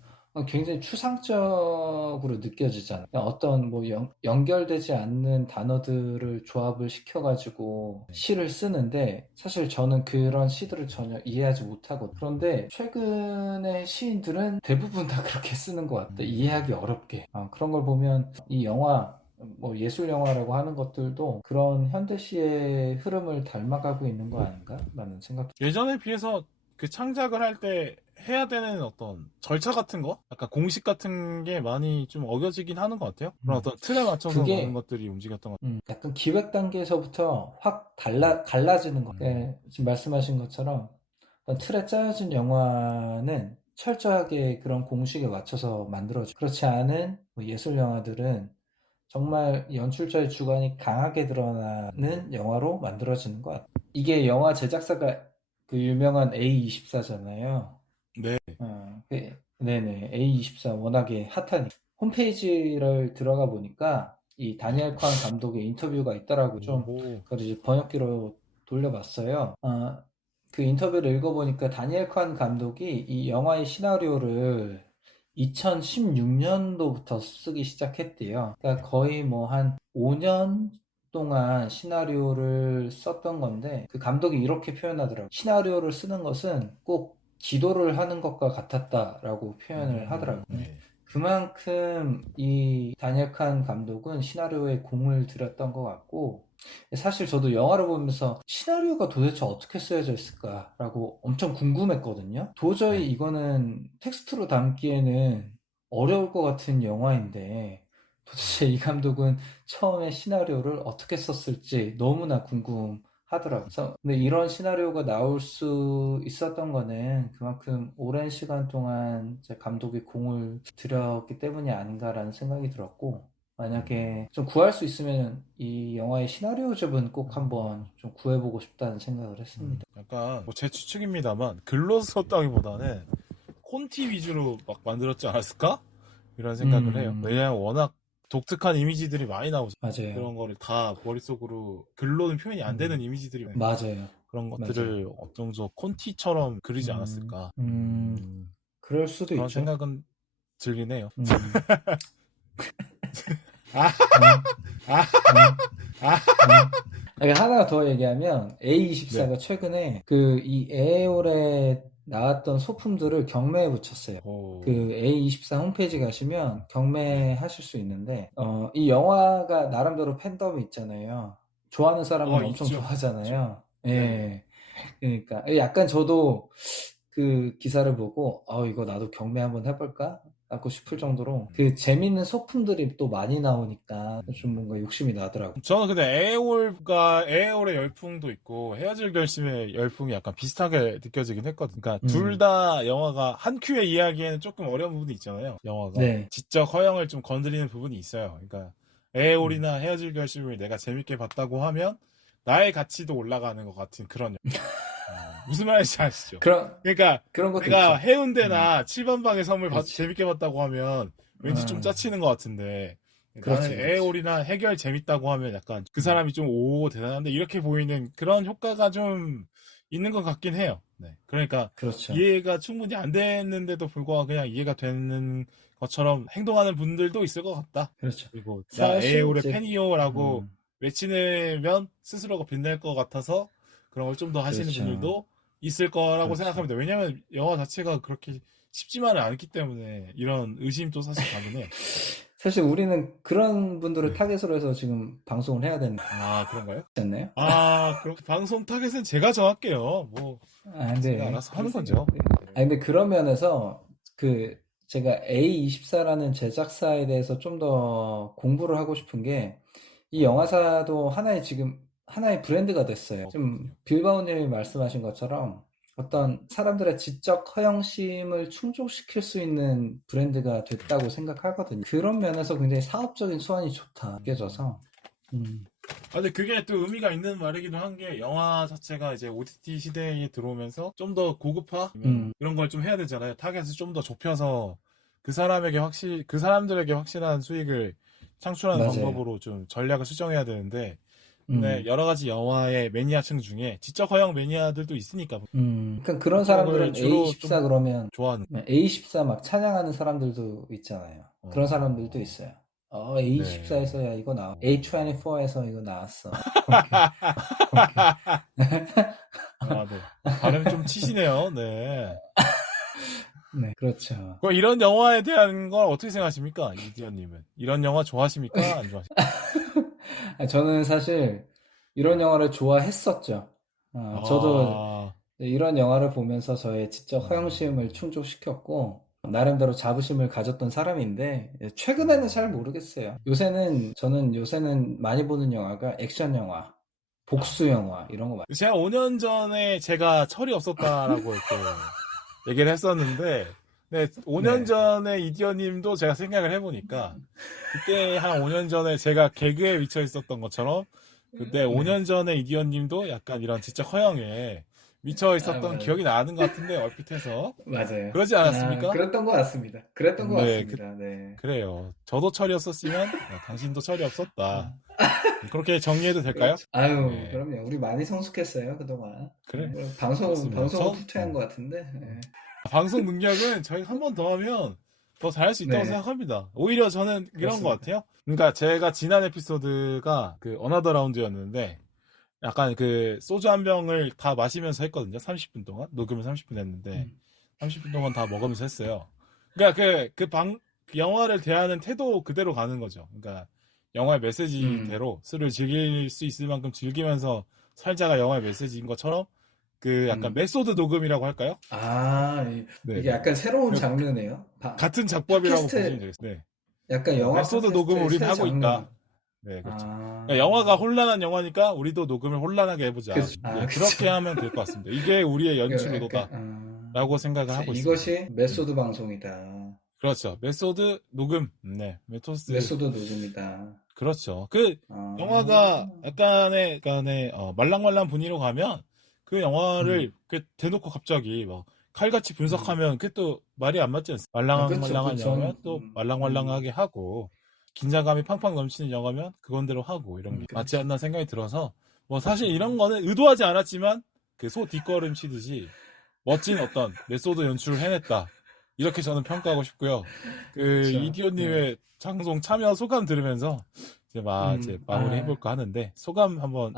굉장히 추상적으로 느껴지잖아요. 어떤 뭐 연결되지 않는 단어들을 조합을 시켜가지고 시를 쓰는데 사실 저는 그런 시들을 전혀 이해하지 못하거든요. 그런데 최근의 시인들은 대부분 다 그렇게 쓰는 것 같다. 이해하기 어렵게. 그런 걸 보면 이 영화 뭐 예술 영화라고 하는 것들도 그런 현대시의 흐름을 닮아가고 있는 거 아닌가라는 생각. 예전에 비해서 그 창작을 할 때 해야 되는 어떤 절차 같은 거, 약간 공식 같은 게 많이 좀 어겨지긴 하는 것 같아요. 그런 어떤 틀에 맞춰서 많은 것들이 움직였던 것 같아요. 약간 기획 단계에서부터 확 갈라지는 거. 지금 말씀하신 것처럼 어떤 틀에 짜여진 영화는 철저하게 그런 공식에 맞춰서 만들어져. 그렇지 않은 뭐 예술 영화들은 정말 연출자의 주관이 강하게 드러나는 영화로 만들어지는 것 같아요. 이게 영화 제작사가 그 유명한 A24잖아요. 네. 네네. A24 워낙에 핫하니. 홈페이지를 들어가 보니까 이 다니엘 콴 감독의 인터뷰가 있더라고요. 그걸 이제 번역기로 돌려봤어요. 그 인터뷰를 읽어보니까 다니엘 콴 감독이 이 영화의 시나리오를 2016년도부터 쓰기 시작했대요. 그러니까 거의 뭐 한 5년 동안 시나리오를 썼던 건데 그 감독이 이렇게 표현하더라고요. 시나리오를 쓰는 것은 꼭 기도를 하는 것과 같았다라고 표현을 하더라고요. 네. 그만큼 이 다니엘 칸 감독은 시나리오에 공을 들였던 것 같고, 사실 저도 영화를 보면서 시나리오가 도대체 어떻게 쓰여져 있을까라고 엄청 궁금했거든요. 도저히 이거는 텍스트로 담기에는 어려울 것 같은 영화인데 도대체 이 감독은 처음에 시나리오를 어떻게 썼을지 너무나 궁금하더라고요. 근데 이런 시나리오가 나올 수 있었던 거는 그만큼 오랜 시간 동안 이제 감독이 공을 들였기 때문이 아닌가라는 생각이 들었고, 만약에 좀 구할 수 있으면 이 영화의 시나리오집은 꼭 한번 좀 구해보고 싶다는 생각을 했습니다. 약간 뭐 제 추측입니다만 글로 썼다기보다는 콘티 위주로 막 만들었지 않았을까? 이런 생각을 해요. 왜냐면 워낙 독특한 이미지들이 많이 나오죠. 맞아요. 그런 거를 다 머릿속으로 글로는 표현이 안 되는 이미지들이 많아요. 맞아요. 그런 것들을 어떤 정도 콘티처럼 그리지 않았을까. 그럴 수도 그런 있죠. 생각은 들긴 해요. 하나 더 얘기하면 A24가 최근에 그 이 에어올에 나왔던 소품들을 경매에 붙였어요. 그 A24 홈페이지 가시면 경매하실 수 있는데 이 영화가 나름대로 팬덤이 있잖아요. 좋아하는 사람은 엄청 있죠. 좋아하잖아요. 예. 그러니까 약간 저도 그 기사를 보고 이거 나도 경매 한번 해볼까? 갖고 싶을 정도로 그 재밌는 소품들이 또 많이 나오니까 좀 뭔가 욕심이 나더라고. 저는 근데 에어올의 열풍도 있고 헤어질 결심의 열풍이 약간 비슷하게 느껴지긴 했거든요. 그러니까 둘 다 영화가 한 큐에 이해하기에는 조금 어려운 부분이 있잖아요. 영화가 네. 지적 허영을 좀 건드리는 부분이 있어요. 그러니까 에어올이나 헤어질 결심을 내가 재밌게 봤다고 하면 나의 가치도 올라가는 것 같은 그런 무슨 말인지 아시죠? 그러니까 그런 것도 내가 있죠. 해운대나 칠번방의 섬을 그렇지. 재밌게 봤다고 하면 왠지 좀 짜치는 것 같은데 그렇지, 나는 그렇지. 에어올이나 해결 재밌다고 하면 약간 그 사람이 좀 오 대단한데 이렇게 보이는 그런 효과가 좀 있는 것 같긴 해요. 네. 그러니까 그렇죠. 이해가 충분히 안 됐는데도 불구하고 그냥 이해가 되는 것처럼 행동하는 분들도 있을 것 같다. 그렇죠. 그리고 나 사실 에어올의 이제 팬이요라고 외치면 스스로가 빛날 것 같아서 그런 걸 좀 더 하시는 그렇죠. 분들도 있을 거라고 그렇죠. 생각합니다. 왜냐하면 영화 자체가 그렇게 쉽지만은 않기 때문에 이런 의심도 사실 가능해요. 사실 우리는 그런 분들을 네. 타겟으로 해서 지금 방송을 해야 되는 아, 그런가요? 않나요? 그럼 방송 타겟은 제가 정할게요. 뭐 제가 근데 알아서 하는 거죠. 근데 그런 면에서 그 제가 A24라는 제작사에 대해서 좀 더 공부를 하고 싶은 게 이 영화사도 하나의 브랜드가 됐어요. 좀 빌바오님이 말씀하신 것처럼 어떤 사람들의 지적 허영심을 충족시킬 수 있는 브랜드가 됐다고 생각하거든요. 그런 면에서 굉장히 사업적인 수완이 좋다 느껴져서. 근데 그게 또 의미가 있는 말이기도 한 게 영화 자체가 이제 OTT 시대에 들어오면서 좀 더 고급화 이런 걸 좀 해야 되잖아요. 타겟을 좀 더 좁혀서 그 사람들에게 확실한 수익을 창출하는 맞아요. 방법으로 좀 전략을 수정해야 되는데 근데 여러 가지 영화의 매니아층 중에 지적 허영 매니아들도 있으니까 그러니까 그런 그쪽을 사람들은 주로 좀 A24 그러면 좋아하는. A24 막 찬양하는 사람들도 있잖아요. 그런 사람들도 있어요. A24에서 야 이거 나와. A24에서 이거 나왔어. 그렇게. 네. 발음 좀 치시네요. 네. 네, 그렇죠. 그럼 이런 영화에 대한 건 어떻게 생각하십니까? 이디언님은. 이런 영화 좋아하십니까? 안 좋아하십니까? 저는 사실 이런 영화를 좋아했었죠. 저도 아, 이런 영화를 보면서 저의 지적 허영심을 음, 충족시켰고, 나름대로 자부심을 가졌던 사람인데, 최근에는 잘 모르겠어요. 저는 요새는 많이 보는 영화가 액션 영화, 복수 영화, 이런 거 많이. 제가 5년 전에 제가 철이 없었다라고 이렇게 얘기를 했었는데, 네, 5년 네. 전에 이디언님도 제가 생각을 해보니까, 그때 한 5년 전에 제가 개그에 미쳐 있었던 것처럼, 그때 네. 5년 전에 이디언님도 약간 이런 지적 허영에 미쳐 있었던 맞아요. 기억이 나는 것 같은데, 얼핏 해서. 맞아요. 그러지 않았습니까? 그랬던 것 같습니다. 그랬던 것 네, 같습니다. 네. 그래요. 저도 철이 없었으면, 당신도 철이 없었다. 아, 그렇게 정리해도 될까요? 그렇죠. 아유, 네, 그럼요. 우리 많이 성숙했어요, 그동안. 그래. 방송은 그렇습니다. 후퇴한 것 같은데. 네. 방송 능력은 저희가 한 번 더 하면 더 잘할 수 있다고 네, 생각합니다. 오히려 저는 이런 것 그렇습니다. 같아요. 그러니까 제가 지난 에피소드가 그 어나더 라운드였는데 약간 그 소주 한 병을 다 마시면서 했거든요. 30분 동안. 녹음을 30분 했는데 30분 동안 다 먹으면서 했어요. 그러니까 그 영화를 대하는 태도 그대로 가는 거죠. 그러니까 영화의 메시지대로 술을 즐길 수 있을 만큼 즐기면서 살자가 영화의 메시지인 것처럼 그 약간 메소드 녹음이라고 할까요? 이게 네네. 약간 새로운 장르네요. 같은 작법이라고 보시면 팟캐스트, 되겠어요. 네. 약간 네, 영화 메소드 녹음을 팟캐스트의 우리는 새 하고 장르. 있다. 네, 그렇죠. 아, 그러니까 영화가 혼란한 영화니까 우리도 녹음을 혼란하게 해보자. 그죠. 예, 그죠. 그렇게 하면 될 것 같습니다. 이게 우리의 연출 약간, 의도다라고 생각을 하고 있습니다. 이것이 메소드 방송이다. 그렇죠. 메소드 녹음. 네, 메토스. 메소드 녹음이다. 그렇죠. 그 아, 영화가 약간의 말랑말랑 분위기로 가면 그 영화를 대놓고 갑자기 막 칼같이 분석하면 그게 또 말이 안 맞지 않습니까? 그쵸, 말랑말랑한 그쵸. 영화면 또 말랑말랑하게 하고 긴장감이 팡팡 넘치는 영화면 그건대로 하고 이런 게 맞지 않나 생각이 들어서 뭐 사실 이런 거는 의도하지 않았지만 그 소 뒷걸음 치듯이 멋진 어떤 메소드 연출을 해냈다. 이렇게 저는 평가하고 싶고요. 그 그쵸. 네. 이디오님의 방송 참여 소감 들으면서 이제 마무리 해볼까 하는데 소감 한번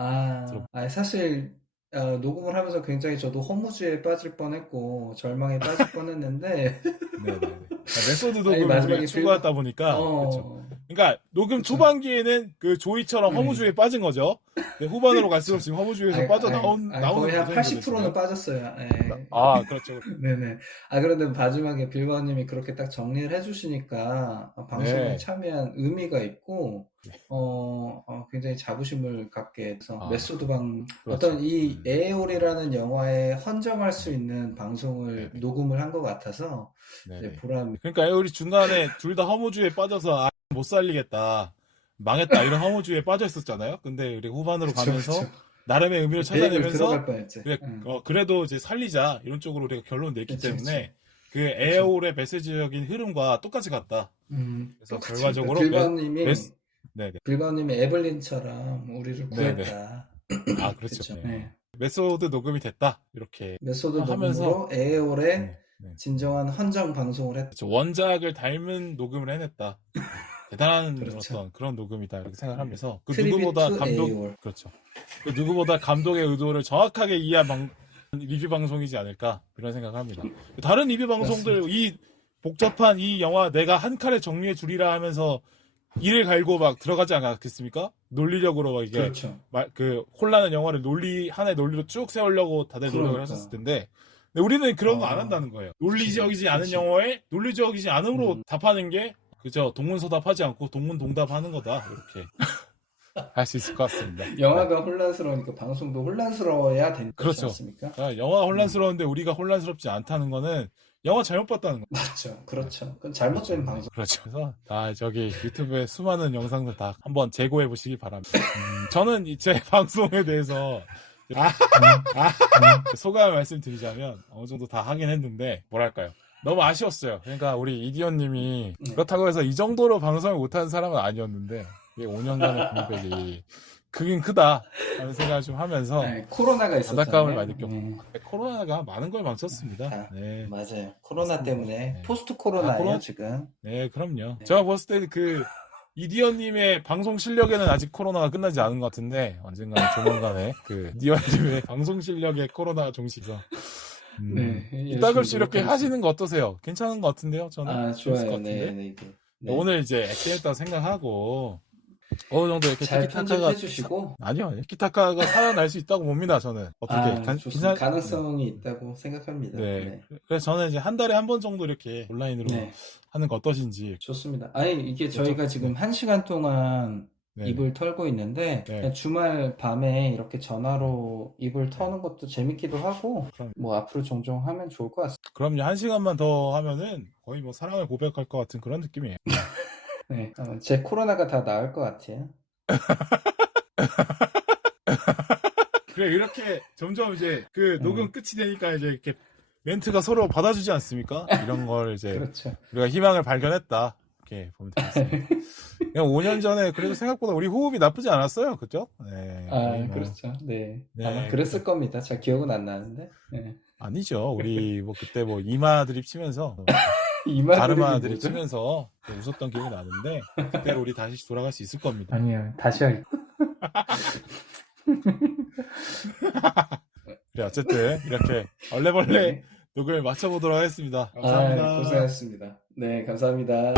들어볼까요? 사실, 녹음을 하면서 굉장히 저도 허무주의에 빠질 뻔했고, 절망에 빠질 뻔했는데, 네네네. 메소드 아니, 녹음을 우리가 마지막에 추구하다 보니까 그렇죠. 어, 그러니까 녹음 그쵸. 초반기에는 그 조이처럼 네. 허무주의에 빠진 거죠. 근데 후반으로 갈수록 지금 허무주의에서 빠져나오는 거의 한 과정이거든요, 80%는 지금. 빠졌어요. 예. 아, 그렇죠. 네네. 그런데 마지막에 빌바오님이 그렇게 딱 정리를 해주시니까 방송에 네. 참여한 의미가 있고, 굉장히 자부심을 갖게 해서 메소드방, 그렇죠. 어떤 이 에어올이라는 영화에 헌정할 수 있는 방송을 네네. 녹음을 한 것 같아서, 네네. 이제 보람이. 그러니까 우리 중간에 둘 다 허무주의에 빠져서 못 살리겠다, 망했다 이런 허무주의에 빠져 있었잖아요. 근데 우리 후반으로 가면서 나름의 의미를 베이글 찾아내면서 들어갈 뻔했지. 그래, 그래도 이제 살리자 이런 쪽으로 우리가 결론 냈기 그치, 때문에 그 에어올의 메시지적인 흐름과 똑같이 갔다. 그래서 결과적으로 빌바오님이 네네. 빌바오님이 에블린처럼 우리를 네네. 구했다. 아, 그렇죠. 그쵸. 네. 네. 메소드 녹음이 됐다 이렇게 메소드 하면서 녹음으로 에어올의 네. 진정한 헌정 방송을 했다. 그렇죠. 원작을 닮은 녹음을 해냈다. 대단한 그렇죠. 어떤 그런 녹음이다 이렇게 생각하면서 그 트리뷰트 누구보다 감독 에어올. 그렇죠. 그 누구보다 감독의 의도를 정확하게 이해한 리뷰 방송이지 않을까 이런 생각을 합니다. 다른 리뷰 방송들 이 복잡한 이 영화 내가 한 칼에 정리해 주리라 하면서 이를 갈고 막 들어가지 않았겠습니까? 논리적으로 막 이게 그렇죠. 그 혼란한 영화를 하나의 논리로 쭉 세우려고 다들 노력을 그러니까. 하셨을 텐데 근데 우리는 그런 거 안 한다는 거예요. 논리적이지 않은 영화에 논리적이지 않음으로 답하는 게 그죠. 동문서답하지 않고 동문동답하는 거다 이렇게 할 수 있을 것 같습니다. 영화가 혼란스러우니까 방송도 혼란스러워야 되지 그렇죠. 않습니까? 영화 혼란스러운데 우리가 혼란스럽지 않다는 거는 영화 잘못 봤다는 거. 맞죠. 그렇죠. 그건 잘못된 방송. 그렇죠. 그래서 다 저기 유튜브에 수많은 영상들 다 한번 재고해 보시기 바랍니다. 저는 제 방송에 대해서 소감을 말씀드리자면 어느 정도 다 하긴 했는데 뭐랄까요. 너무 아쉬웠어요. 그러니까 우리 이디언님이 그렇다고 해서 이 정도로 방송을 못하는 사람은 아니었는데 5년간의 공백이 크긴 크다 라는 생각을 좀 하면서 코로나가 있었잖아요. 안타까움을 많이 느꼈고 코로나가 많은 걸 망쳤습니다. 네. 맞아요. 코로나 때문에 네. 포스트 코로나예요 코로나? 지금. 네, 그럼요. 제가 봤을 때는 그 이디언님의 방송 실력에는 아직 코로나가 끝나지 않은 것 같은데 언젠가는 조만간에 그 이디언님의 방송 실력에 코로나가 종식해서 이따금씩 이렇게 하시는 거 어떠세요? 괜찮은 것 같은데요? 저는 좋아요. 네. 오늘 이제 액땜했다고 생각하고 어느 정도 이렇게 잘 티키타카가 편집해주시고 아니요 티키타카가 살아날 수 있다고 봅니다. 저는 어떻게 가능성이 있다고 생각합니다. 네. 그래서 저는 이제 한 달에 한 번 정도 이렇게 온라인으로 하는 거 어떠신지. 좋습니다. 이게 저희가 지금 1시간 동안 입을 털고 있는데 그냥 주말 밤에 이렇게 전화로 입을 터는 것도 재밌기도 하고 뭐 앞으로 종종 하면 좋을 것 같습니다. 그럼요. 1시간만 더 하면은 거의 뭐 사랑을 고백할 것 같은 그런 느낌이에요. 네, 제 코로나가 다 나을 것 같아요. 그래 이렇게 점점 이제 그 녹음 끝이 되니까 이제 이렇게 멘트가 서로 받아주지 않습니까? 이런 걸 이제 그렇죠. 우리가 희망을 발견했다 이렇게 보면 되겠습니다. 그냥 5년 전에 그래도 생각보다 우리 호흡이 나쁘지 않았어요, 그죠? 네. 그렇죠. 네. 아마 그랬을 겁니다. 잘 기억은 안 나는데. 네. 아니죠. 우리 뭐 그때 뭐 이마 드립 치면서 이마 드립 치면서 웃었던 기억이 나는데 그때로 우리 다시 돌아갈 수 있을 겁니다. 아니요, 다시 할. 그래 어쨌든 이렇게 얼레벌레 녹음을 마쳐보도록 하겠습니다. 감사합니다. 고생하셨습니다. 네, 감사합니다.